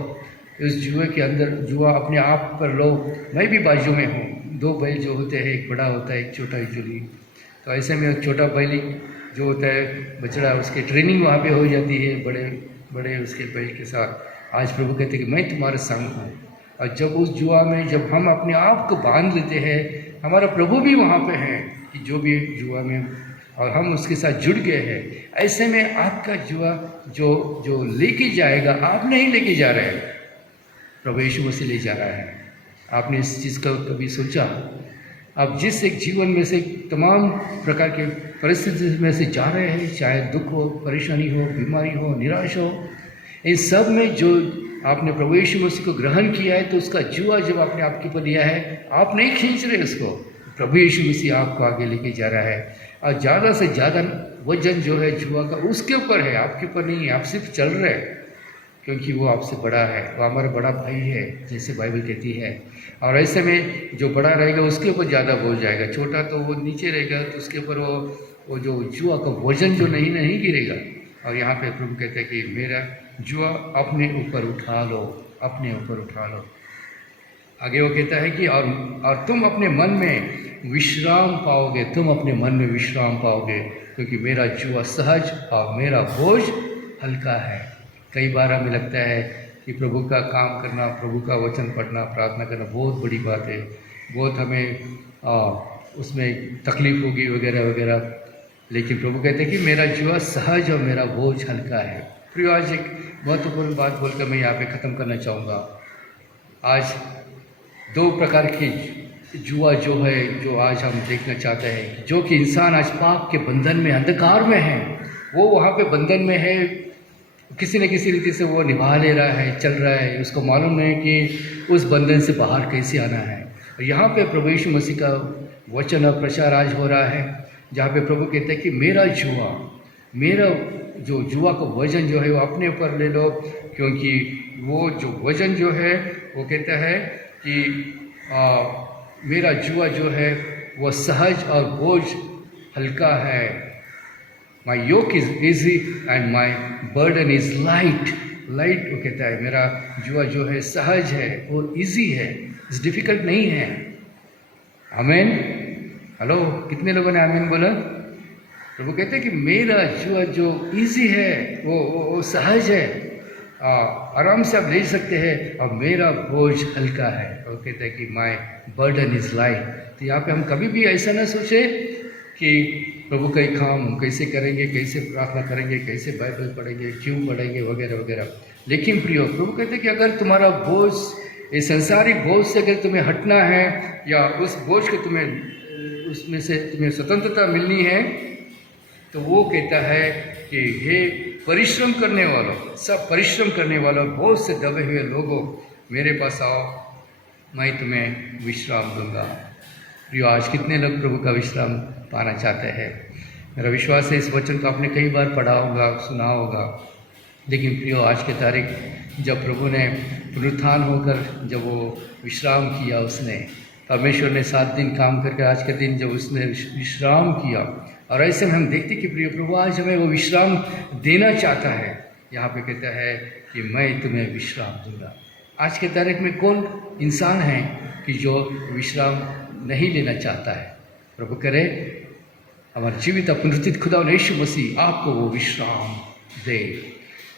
इस जुए के अंदर जुआ अपने आप पर लो, मैं भी बाजू में हूँ। दो बैल जो होते हैं, एक बड़ा होता है, एक छोटा एक्चुअली। तो ऐसे में एक छोटा बैल जो होता है बछड़ा, उसकी ट्रेनिंग वहाँ पे हो जाती है बड़े बड़े उसके बैल के साथ। आज प्रभु कहते हैं कि मैं तुम्हारे संग हूँ। और जब उस जुआ में जब हम अपने आप को बांध लेते हैं, हमारा प्रभु भी वहाँ पे है कि जो भी जुआ में, और हम उसके साथ जुड़ गए हैं। ऐसे में आपका जुआ जो लेके जाएगा, आप नहीं लेके जा रहे हैं, प्रभु यीशु मसीह ले जा रहा है। आपने इस चीज़ का कभी सोचा? आप जिस एक जीवन में से तमाम प्रकार के परिस्थिति में से जा रहे हैं, चाहे दुख हो, परेशानी हो, बीमारी हो, निराश हो, इन सब में जो आपने प्रभु यीशु मसीह को ग्रहण किया है, तो उसका जुआ जब आपने आपके ऊपर लिया है, आप नहीं खींच रहे उसको, प्रभु यीशु मसीह आपको आगे लेके जा रहा है। और ज़्यादा से ज़्यादा वजन जो है जुआ का उसके ऊपर है, आपके ऊपर नहीं है। आप सिर्फ चल रहे हैं क्योंकि वो आपसे बड़ा है, वो हमारा बड़ा भाई है, जैसे बाइबल कहती है। और ऐसे में जो बड़ा रहेगा उसके ऊपर ज़्यादा बोझ जाएगा, छोटा तो वो नीचे रहेगा, तो उसके ऊपर वो जो जुआ का वजन जो नहीं गिरेगा। और यहाँ पे प्रभु कहते हैं कि मेरा जुआ अपने ऊपर उठा लो, अपने ऊपर उठा लो। आगे वो कहता है कि और तुम अपने मन में विश्राम पाओगे, तुम अपने मन में विश्राम पाओगे, क्योंकि मेरा जुआ सहज और मेरा बोझ हल्का है। कई बार हमें लगता है कि प्रभु का काम करना, प्रभु का वचन पढ़ना, प्रार्थना करना बहुत बड़ी बात है, बहुत हमें उसमें तकलीफ होगी वगैरह वगैरह, लेकिन प्रभु कहते हैं कि मेरा जुआ सहज और मेरा बोझ हल्का है। प्रिय, आज एक महत्वपूर्ण बात बोलकर मैं यहाँ पे ख़त्म करना चाहूँगा। आज दो प्रकार की जुआ जो है, जो आज हम देखना चाहते हैं, जो कि इंसान आज पाप के बंधन में, अंधकार में है, वो वहाँ पे बंधन में है, किसी न किसी रीति से वो निभा ले रहा है, चल रहा है, उसको मालूम नहीं कि उस बंधन से बाहर कैसे आना है। और यहाँ पे प्रभु यीशु मसीह का वचन और प्रचार आज हो रहा है, जहाँ पे प्रभु कहते हैं कि मेरा जो जुआ का वजन जो है वो अपने ऊपर ले लो, क्योंकि वो जो वजन जो है वो कहता है कि मेरा जुआ जो है वो सहज और बोझ हल्का है। My yoke is easy and my burden is light. Light वो कहता है मेरा जुआ जो है सहज है और इजी है, इस डिफिकल्ट नहीं है। आमीन। हेलो, कितने लोगों ने आमीन बोला? प्रभु कहते हैं कि मेरा जुआ जो इजी है वो सहज है, आराम से आप ले सकते हैं, और मेरा बोझ हल्का है। वो कहता है कि माय बर्डन इज लाइट। तो यहाँ पे हम कभी भी ऐसा ना सोचे कि प्रभु का काम कैसे करेंगे, कैसे प्रार्थना करेंगे, कैसे बाइबल पढ़ेंगे, क्यों पढ़ेंगे वगैरह वगैरह। लेकिन प्रियो, प्रभु कहते हैं कि अगर तुम्हारा बोझ, इस संसारिक बोझ से अगर तुम्हें हटना है, या उस बोझ को उसमें से तुम्हें स्वतंत्रता मिलनी है, तो वो कहता है कि हे परिश्रम करने वालों, सब परिश्रम करने वालों, बहुत से दबे हुए लोगों, मेरे पास आओ, मैं तुम्हें विश्राम दूंगा। प्रियो, आज कितने लोग प्रभु का विश्राम पाना चाहते हैं? मेरा विश्वास है इस वचन को आपने कई बार पढ़ा होगा, सुना होगा, लेकिन प्रियो, आज की तारीख जब प्रभु ने पुनरुत्थान होकर जब वो विश्राम किया, उसने परमेश्वर ने 7 दिन काम करके आज के दिन जब उसने विश्राम किया, और ऐसे में हम देखते कि प्रिय प्रभु आज हमें वो विश्राम देना चाहता है। यहाँ पे कहता है कि मैं तुम्हें विश्राम दूंगा। आज के तारीख में कौन इंसान है कि जो विश्राम नहीं लेना चाहता है? प्रभु करे हमारे जीवित पुनरुत्थित खुदा यीशु मसीह आपको वो विश्राम दे।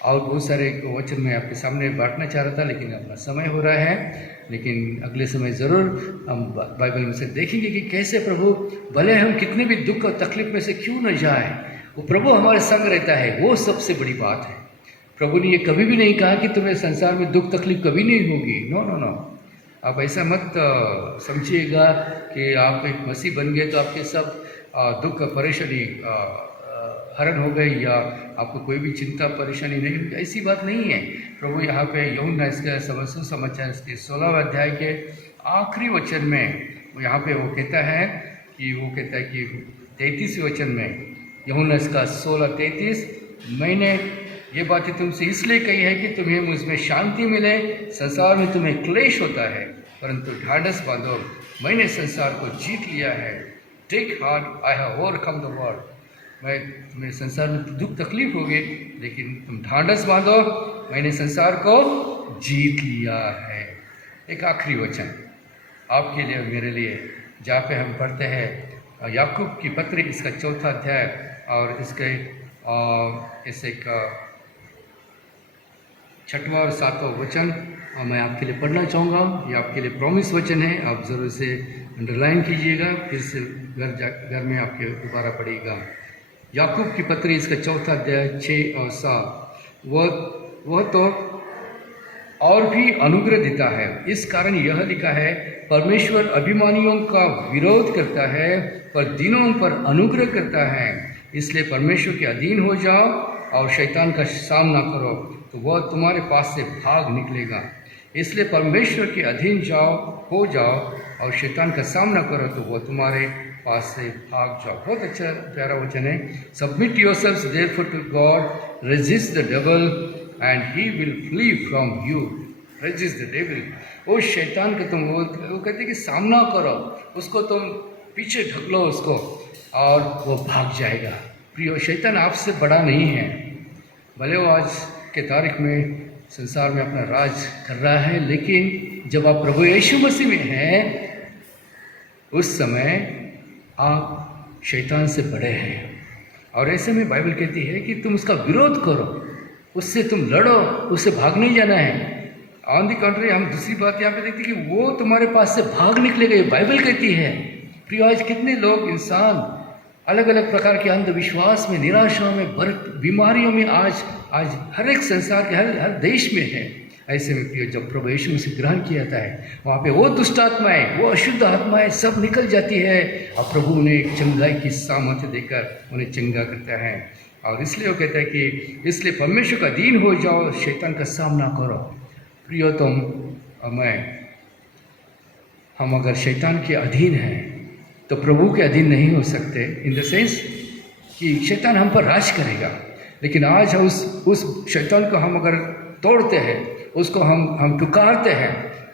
और बहुत सारे वचन मैं आपके सामने बांटना चाह रहा था, लेकिन अपना समय हो रहा है। लेकिन अगले समय ज़रूर हम बाइबल में से देखेंगे कि कैसे प्रभु, भले हम कितने भी दुख और तकलीफ में से क्यों न जाए, वो प्रभु हमारे संग रहता है। वो सबसे बड़ी बात है। प्रभु ने ये कभी भी नहीं कहा कि तुम्हें संसार में दुख तकलीफ कभी नहीं होगी। नो नो नो, आप ऐसा मत समझिएगा कि आप एक मसीह बन गए तो आपके सब दुख परेशानी हरण हो गई या आपको कोई भी चिंता परेशानी नहीं होगी। ऐसी बात नहीं है। प्रभु यहाँ पे यूहन्ना इसका सुसमाचार इसके 16वें अध्याय के आखिरी वचन में यहाँ पे वो कहता है कि 33वें वचन में, यूहन्ना इसका 16:33, मैंने ये बातें तुमसे इसलिए कही है कि तुम्हें मुझमें शांति मिले। संसार में तुम्हें क्लेश होता है, परंतु ढाढ़स बांधो, मैंने संसार को जीत लिया है। Take heart, I have overcome the world. तुम्हें संसार में दुख तकलीफ होगी, लेकिन तुम ढाढ़स बांधो, मैंने संसार को जीत लिया है। एक आखिरी वचन आपके लिए और मेरे लिए, जहाँ पे हम पढ़ते हैं याकूब की पत्री इसका 4था अध्याय और इसके ऐसे का 6वां और 7वां वचन मैं आपके लिए पढ़ना चाहूँगा। ये आपके लिए प्रॉमिस वचन है, आप ज़रूर से अंडरलाइन कीजिएगा, फिर से घर में आपके दोबारा पढ़िएगा। याकूब की पत्री इसका 4था अध्याय 6 और 7, वह तो और भी अनुग्रह देता है। इस कारण यह लिखा है, परमेश्वर अभिमानियों का विरोध करता है पर दीनों पर अनुग्रह करता है। इसलिए परमेश्वर के अधीन हो जाओ और शैतान का सामना करो, तो वह तुम्हारे पास से भाग निकलेगा। इसलिए परमेश्वर के अधीन हो जाओ और शैतान का सामना करो, तो वह तुम्हारे पास से भाग जाओ। बहुत अच्छा प्यारा वचन है। Submit yourselves therefore to God, resist the devil and he will flee from you. Resist the devil, वो शैतान का तुम वो कहते कि सामना करो, उसको तुम पीछे ढकलो उसको और वो भाग जाएगा। प्रियो, शैतान आपसे बड़ा नहीं है। भले वो आज के तारीख में संसार में अपना राज कर रहा है, लेकिन जब आप प्रभु यीशु मसीह में हैं, उस समय आप शैतान से बड़े हैं। और ऐसे में बाइबल कहती है कि तुम उसका विरोध करो, उससे तुम लड़ो, उससे भाग नहीं जाना है। ऑन दी कंट्री, हम दूसरी बात यहाँ पे देखते हैं कि वो तुम्हारे पास से भाग निकलेगा, ये बाइबल कहती है। प्रिय, आज कितने लोग इंसान अलग अलग प्रकार के अंधविश्वास में, निराशा में, बीमारियों में आज हर एक संसार के हर देश में है। ऐसे में प्रिय, जब प्रभु यीशु मसीह ग्रहण किया जाता है, वहाँ पे वो दुष्ट आत्माएं, वो अशुद्ध आत्माएं सब निकल जाती है और प्रभु उन्हें एक चंगाई की सामर्थ्य देकर उन्हें चंगा करता है। और इसलिए वो कहता है कि इसलिए परमेश्वर का अधीन हो जाओ, शैतान का सामना करो। प्रियो, तुम और मैं, हम अगर शैतान के अधीन हैं तो प्रभु के अधीन नहीं हो सकते। इन द सेंस कि शैतान हम पर राज करेगा, लेकिन आज उस शैतान को हम अगर तोड़ते हैं, उसको हम टुकारते हैं,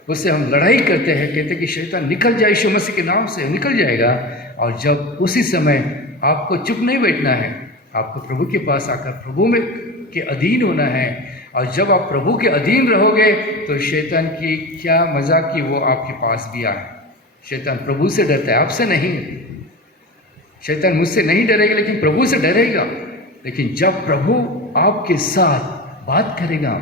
उससे हम लड़ाई करते हैं, कहते हैं कि शैतान निकल जाए, यीशु मसीह के नाम से निकल जाएगा। और जब उसी समय आपको चुप नहीं बैठना है, आपको प्रभु के पास आकर प्रभु में के अधीन होना है। और जब आप प्रभु के अधीन रहोगे तो शैतान की क्या मजाक की वो आपके पास भी आए। शैतान प्रभु से डरता है, आपसे नहीं। शैतान मुझसे नहीं डरेगा, लेकिन प्रभु से डरेगा। लेकिन जब प्रभु आपके साथ बात करेगा,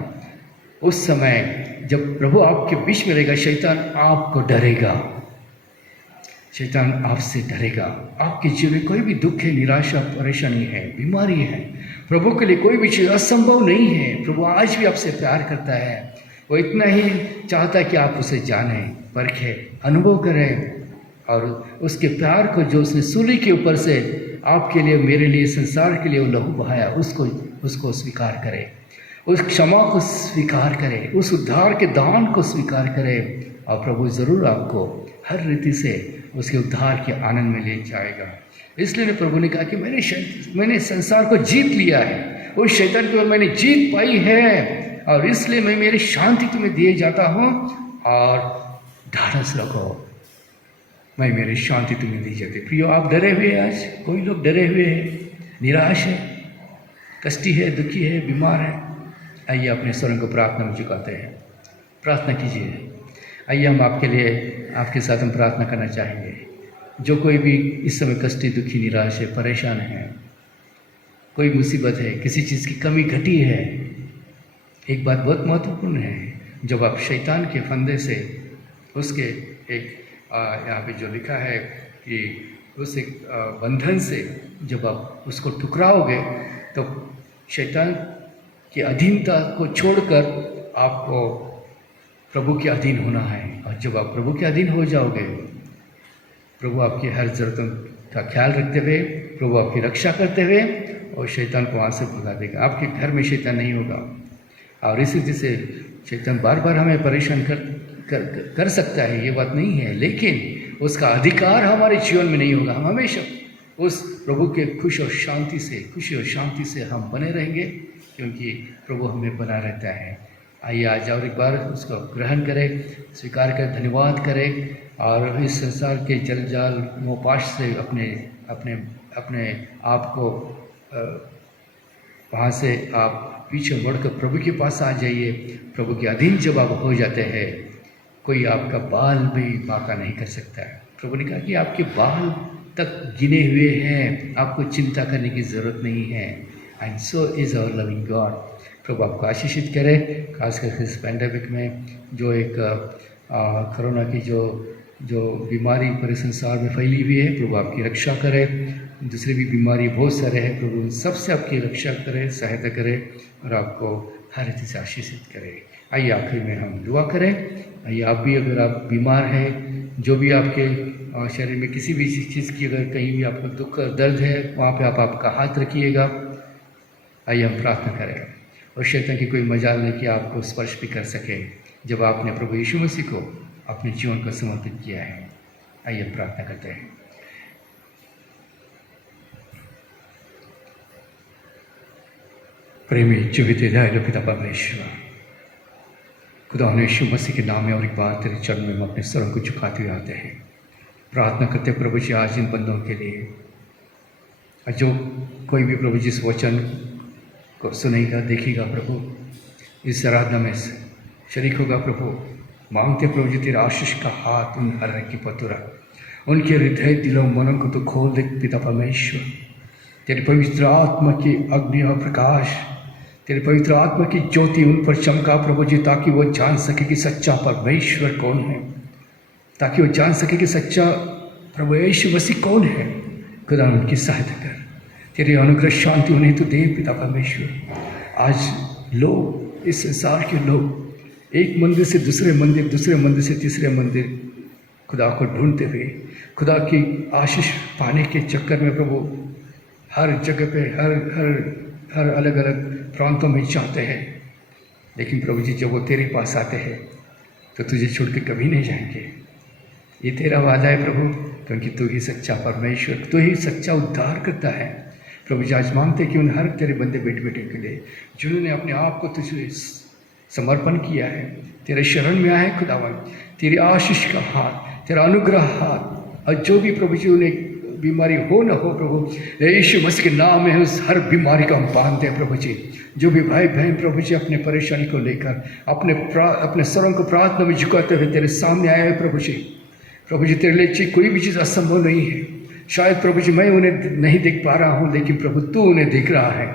उस समय जब प्रभु आपके बीच में रहेगा, शैतान आपको डरेगा, शैतान आपसे डरेगा। आपके जीवन में कोई भी दुख है, निराशा, परेशानी है, बीमारी है, प्रभु के लिए कोई भी चीज़ असंभव नहीं है। प्रभु आज भी आपसे प्यार करता है। वो इतना ही चाहता है कि आप उसे जानें, परखें, अनुभव करें और उसके प्यार को, जो उसने सूली के ऊपर से आपके लिए, मेरे लिए, संसार के लिए वो लहू बहाया, उसको स्वीकार करें, उस क्षमा को स्वीकार करें, उस उद्धार के दान को स्वीकार करें। और प्रभु ज़रूर आपको हर रीति से उसके उद्धार के आनंद में ले जाएगा। इसलिए प्रभु ने कहा कि मैंने संसार को जीत लिया है, उस शैतान की ओर मैंने जीत पाई है, और इसलिए मैं मेरी शांति तुम्हें दिए जाता हूँ और ढाढ़स रखो, मैं मेरी शांति तुम्हें दी जाती। प्रियो, आप डरे हुए हैं? आज कोई लोग डरे हुए हैं, निराश है, कष्टी है, दुखी है, बीमार है। आइए अपने स्वरों को प्रार्थना में झुकाते हैं, प्रार्थना कीजिए। आइए हम आपके लिए, आपके साथ हम प्रार्थना करना चाहेंगे। जो कोई भी इस समय कष्टी, दुखी, निराश है, परेशान है, कोई मुसीबत है, किसी चीज़ की कमी घटी है, एक बात बहुत महत्वपूर्ण है, जब आप शैतान के फंदे से, उसके एक यहाँ पे जो लिखा है कि उस एक बंधन से जब आप उसको ठुकराओगे, तो शैतान कि अधीनता को छोड़कर आपको प्रभु के अधीन होना है। और जब आप प्रभु के अधीन हो जाओगे, प्रभु आपकी हर ज़रूरतों का ख्याल रखते हुए, प्रभु आपकी रक्षा करते हुए और शैतान को वहाँ से भगा देगा। आपके घर में शैतान नहीं होगा। और इसी वजह से शैतान बार बार हमें परेशान कर सकता है, ये बात नहीं है, लेकिन उसका अधिकार हमारे जीवन में नहीं होगा। हम हमेशा उस प्रभु के खुशी और शांति से हम बने रहेंगे, क्योंकि प्रभु हमें बना रहता है। आइए आज और एक बार उसको ग्रहण करें, स्वीकार करें, धन्यवाद करें और इस संसार के जलजाल मोहपाश से अपने आप को वहाँ से आप पीछे मुड़कर प्रभु के पास आ जाइए। प्रभु के अधीन जब आप हो जाते हैं, कोई आपका बाल भी बांका नहीं कर सकता है। प्रभु ने कहा कि आपके बाल तक गिने हुए हैं, आपको चिंता करने की ज़रूरत नहीं है। And so is our loving God. प्रभु आपको आशीषित करे, खासकर इस पैंडेमिक में जो एक कोरोना की जो बीमारी पूरे संसार में फैली हुई है, प्रभु आपकी रक्षा करे। दूसरी भी बीमारी बहुत सारे हैं, प्रभु उन सबसे आपकी रक्षा करे, सहायता करे और आपको हर रीति से आशीषित करे। आइए आखिर में हम दुआ करें। आइए आप भी, अगर आप बीमार हैं, जो भी आपके शरीर में किसी भी चीज़ की अगर कहीं भी आपको दुख दर्द है, वहाँ पे आप आपका हाथ रखिएगा। आइए हम प्रार्थना करें और शैतान की कोई मजाल नहीं कि आपको स्पर्श भी कर सके जब आपने प्रभु यीशु मसीह को अपने जीवन को समर्पित किया है। आइए हम प्रार्थना करते हैं। प्रेमी जीवित दयालु पिता परमेश्वर, खुदा यीशु मसीह के नाम में और एक बार तेरे चरणों में हम अपने स्वरों को झुकाते हुए आते हैं। प्रार्थना करते प्रभु जी आज इन बंदों के लिए, और जो कोई भी प्रभु जी इस वचन को सुनेगा, देखेगा, प्रभु इस आराधना में शरीक होगा, प्रभु मांगते प्रभु जी तेरा आशीष का हाथ उन हर एक की पतुरा, उनके हृदय दिलों मनों को तो खोल दे पिता परमेश्वर। तेरे पवित्र आत्मा की अग्नि और प्रकाश, तेरे पवित्र आत्मा की ज्योति उन पर चमका प्रभु जी, ताकि वो जान सके कि सच्चा परमेश्वर कौन है, ताकि वो जान सके कि सच्चा प्रभु यीशु मसीह कौन है। खुदा उनकी सहायता कर, तेरे अनुग्रह शांति उन्हें तो दे पिता परमेश्वर। आज लोग, इस संसार के लोग एक मंदिर से दूसरे मंदिर, दूसरे मंदिर से तीसरे मंदिर खुदा को ढूंढते हुए, खुदा की आशीष पाने के चक्कर में प्रभु हर जगह पे हर अलग अलग प्रांतों में जाते हैं। लेकिन प्रभु जी जब वो तेरे पास आते हैं तो तुझे छोड़ के कभी नहीं जाएंगे। ये तेरा वादा है प्रभु, क्योंकि तू ही सच्चा परमेश्वर, तू ही सच्चा उद्धार करता है। प्रभु जी आज मांगते कि उन हर तेरे बंदे बेटे के लिए जिन्होंने अपने आप को तुझे समर्पण किया है, तेरे शरण में आए खुदावन, तेरी आशीष का हाथ, तेरा अनुग्रह हाथ, और जो भी प्रभु जी उन्हें बीमारी हो न हो प्रभु यीशु मसीह के नाम में उस हर बीमारी को हम बांधते हैं प्रभु जी। जो भी भाई बहन प्रभु जी अपने परेशानी को लेकर अपने स्वरों को प्रार्थना में झुकाते हुए तेरे सामने आए हैं प्रभु जी तेरे लिए कोई भी चीज़ असंभव नहीं है। शायद प्रभु जी मैं उन्हें नहीं देख पा रहा हूँ, लेकिन प्रभु तू उन्हें देख रहा है,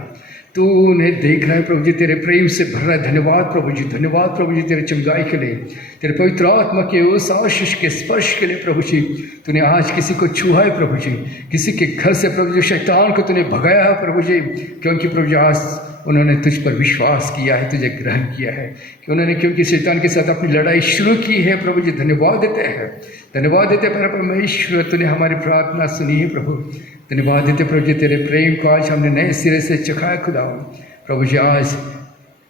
तू उन्हें देख रहा है प्रभु जी, तेरे प्रेम से भर रहा है। धन्यवाद प्रभु जी, धन्यवाद प्रभु जी तेरे चंगाई के लिए, तेरे पवित्र आत्मा के उस आशीष के स्पर्श के लिए प्रभु जी। तूने आज किसी को छुआ है प्रभु जी, किसी के घर से प्रभु जी शैतान को तूने भगाया है प्रभु जी, क्योंकि प्रभु जी आज उन्होंने तुझ पर विश्वास किया है, तुझे ग्रहण किया है, कि उन्होंने क्योंकि शैतान के साथ अपनी लड़ाई शुरू की है प्रभु जी। धन्यवाद देते हैं, धन्यवाद देते हैं परमेश्वर, तूने हमारी प्रार्थना सुनी है प्रभु। धन्यवाद देते प्रभु जी, तेरे प्रेम को आज हमने नए सिरे से चखाया खुदा प्रभु जी। आज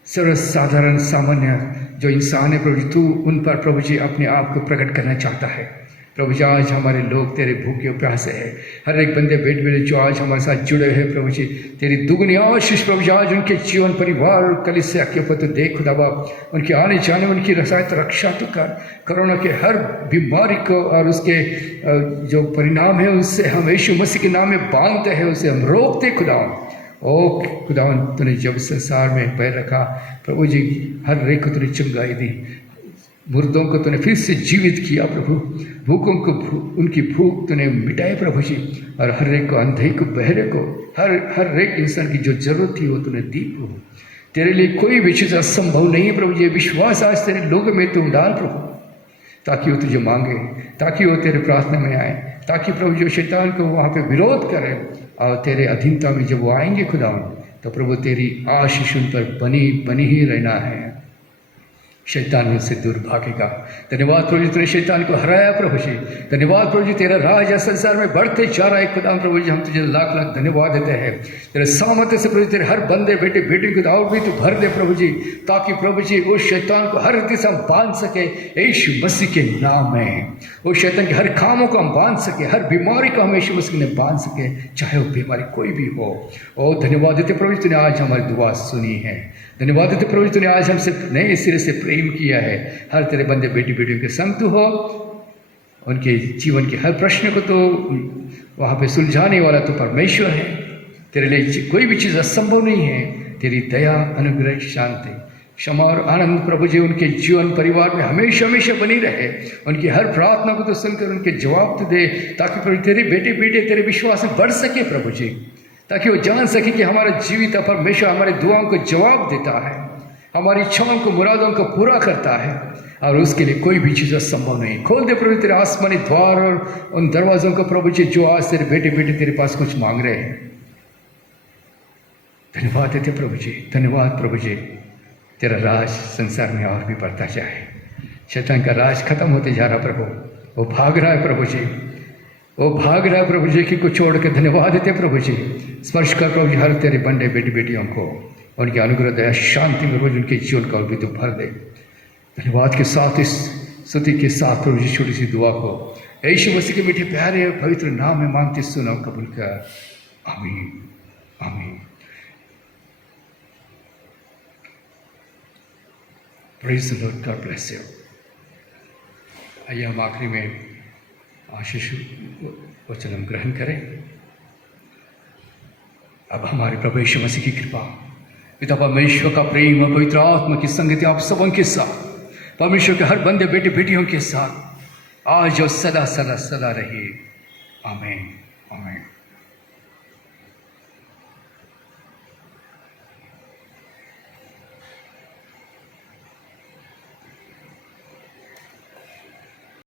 सर्वसाधारण सामान्य जो इंसान है प्रभु जी, तू उन पर प्रभु जी अपने आप को प्रकट करना चाहता है प्रभु जी। आज हमारे लोग तेरे भूखे प्यासे हैं, हर एक बंदे बेट में जो आज हमारे साथ जुड़े हैं प्रभु जी, तेरी दुगनी आशीष प्रभु जी आज उनके जीवन परिवार और कलीसिया के ऊपर तो देख खुदा बाप, उनके आने जाने में उनकी रक्षा तो कर, कोरोना के हर बीमारी को और उसके जो परिणाम है उससे हम यीशु मसीह के नाम में बांधते हैं, उसे हम रोकते खुदा। ओ खुदा तूने जब संसार में पैर रखा प्रभु जी, हर एक को तूने चंगाई दी, मुर्दों को तूने फिर से जीवित किया प्रभु, भूखों को उनकी भूख तूने मिटाई प्रभु जी, और हर एक को, अंधे को, बहरे को, हर एक इंसान की जो जरूरत थी वो तूने दी प्रभु। तेरे लिए कोई भी चीज़ असंभव नहीं है प्रभु जी। विश्वास आज तेरे लोगों में तू डाल प्रभु, ताकि वो तुझे मांगे, ताकि वो तेरे प्रार्थना में आए, ताकि प्रभु जो शैतान को वहाँ पे विरोध करे और तेरे अधीनता में जब वो आएंगे खुदा, तो प्रभु तेरी आशीष उन पर बनी बनी ही रहना है। शैतान उनसे दूर भागेगा। धन्यवाद प्रभु जी, तूने शैतान को हराया प्रभु जी। धन्यवाद प्रभु जी, तेरा राज इस संसार में बढ़ते जा रहा है खुदा प्रभु जी। हम तुझे लाख लाख धन्यवाद देते हैं। तेरे सामर्थ्य से प्रभु जी, तेरे हर बंदे बेटे बेटी को और भी तू भर दे प्रभु जी, ताकि प्रभु जी उस शैतान को हर दिशा में बांध सके यीशु मसीह के नाम में। उस शैतान के हर कामों को हम बांध सके, हर बीमारी को हम यीशु मसीह ने बांध सके, चाहे वो बीमारी कोई भी हो। ओ धन्यवाद देते प्रभु जी, तूने आज हमारी दुआ सुनी है। धन्यवाद देते प्रभु जी, तूने आज हमसे नए सिरे से प्रेम किया है। हर तेरे बंदे बेटी बेटियों के संग तू हो, उनके जीवन के हर प्रश्न को तो वहाँ पे सुलझाने वाला तो परमेश्वर है। तेरे लिए कोई भी चीज़ असंभव नहीं है। तेरी दया, अनुग्रह, शांति, क्षमा और आनंद प्रभु जी उनके जीवन परिवार में हमेशा हमेशा बनी रहे। उनकी हर प्रार्थना को तो सुनकर उनके जवाब तो दे, ताकि प्रभु तेरे बेटे बेटे तेरे विश्वास में बढ़ सके प्रभु जी, ताकि वो जान सके कि हमारा जीवित परमेश्वर हमारी दुआओं को जवाब देता है, हमारी इच्छाओं को मुरादों को पूरा करता है, और उसके लिए कोई भी चीज़ असंभव नहीं। खोल दे प्रभु तेरे आसमानी द्वार और उन दरवाज़ों को प्रभु जी, जो आज तेरे बेटे बेटे तेरे पास कुछ मांग रहे हैं। धन्यवाद देते प्रभु जी, धन्यवाद प्रभु जी। तेरा राज संसार में और भी बढ़ता जाए। शैतान का राज खत्म होते जा रहा प्रभु, वो भाग रहा है प्रभु जी, वो भाग रहा है प्रभु जी कि कुछ छोड़ के। धन्यवाद देते प्रभु जी, स्पर्श कर प्रभु जी हर तेरे बंदे बेटी बेटियों को, उनकी अनुग्रह दया शांति में रोज उनके जीवन का और भी तो भर दे। धन्यवाद के साथ इस स्तुति के साथ प्रभु जी छोटी सी दुआ को यीशु मसीह के मीठे प्यारे पवित्र नाम में मांगते सुनो, कबूल कर। आमीन आमीन। Praise the Lord, God bless you. आइए हम आखिरी में आशीष वचन हम ग्रहण करें। अब हमारे प्रभु यीशु मसीह की कृपा, पिता परमेश्वर का प्रेम और पवित्र आत्मा की संगति आप सबों के साथ, परमेश्वर के हर बंदे बेटे बेटियों के साथ आज और सदा सदा सदा रही। आमीन आमीन।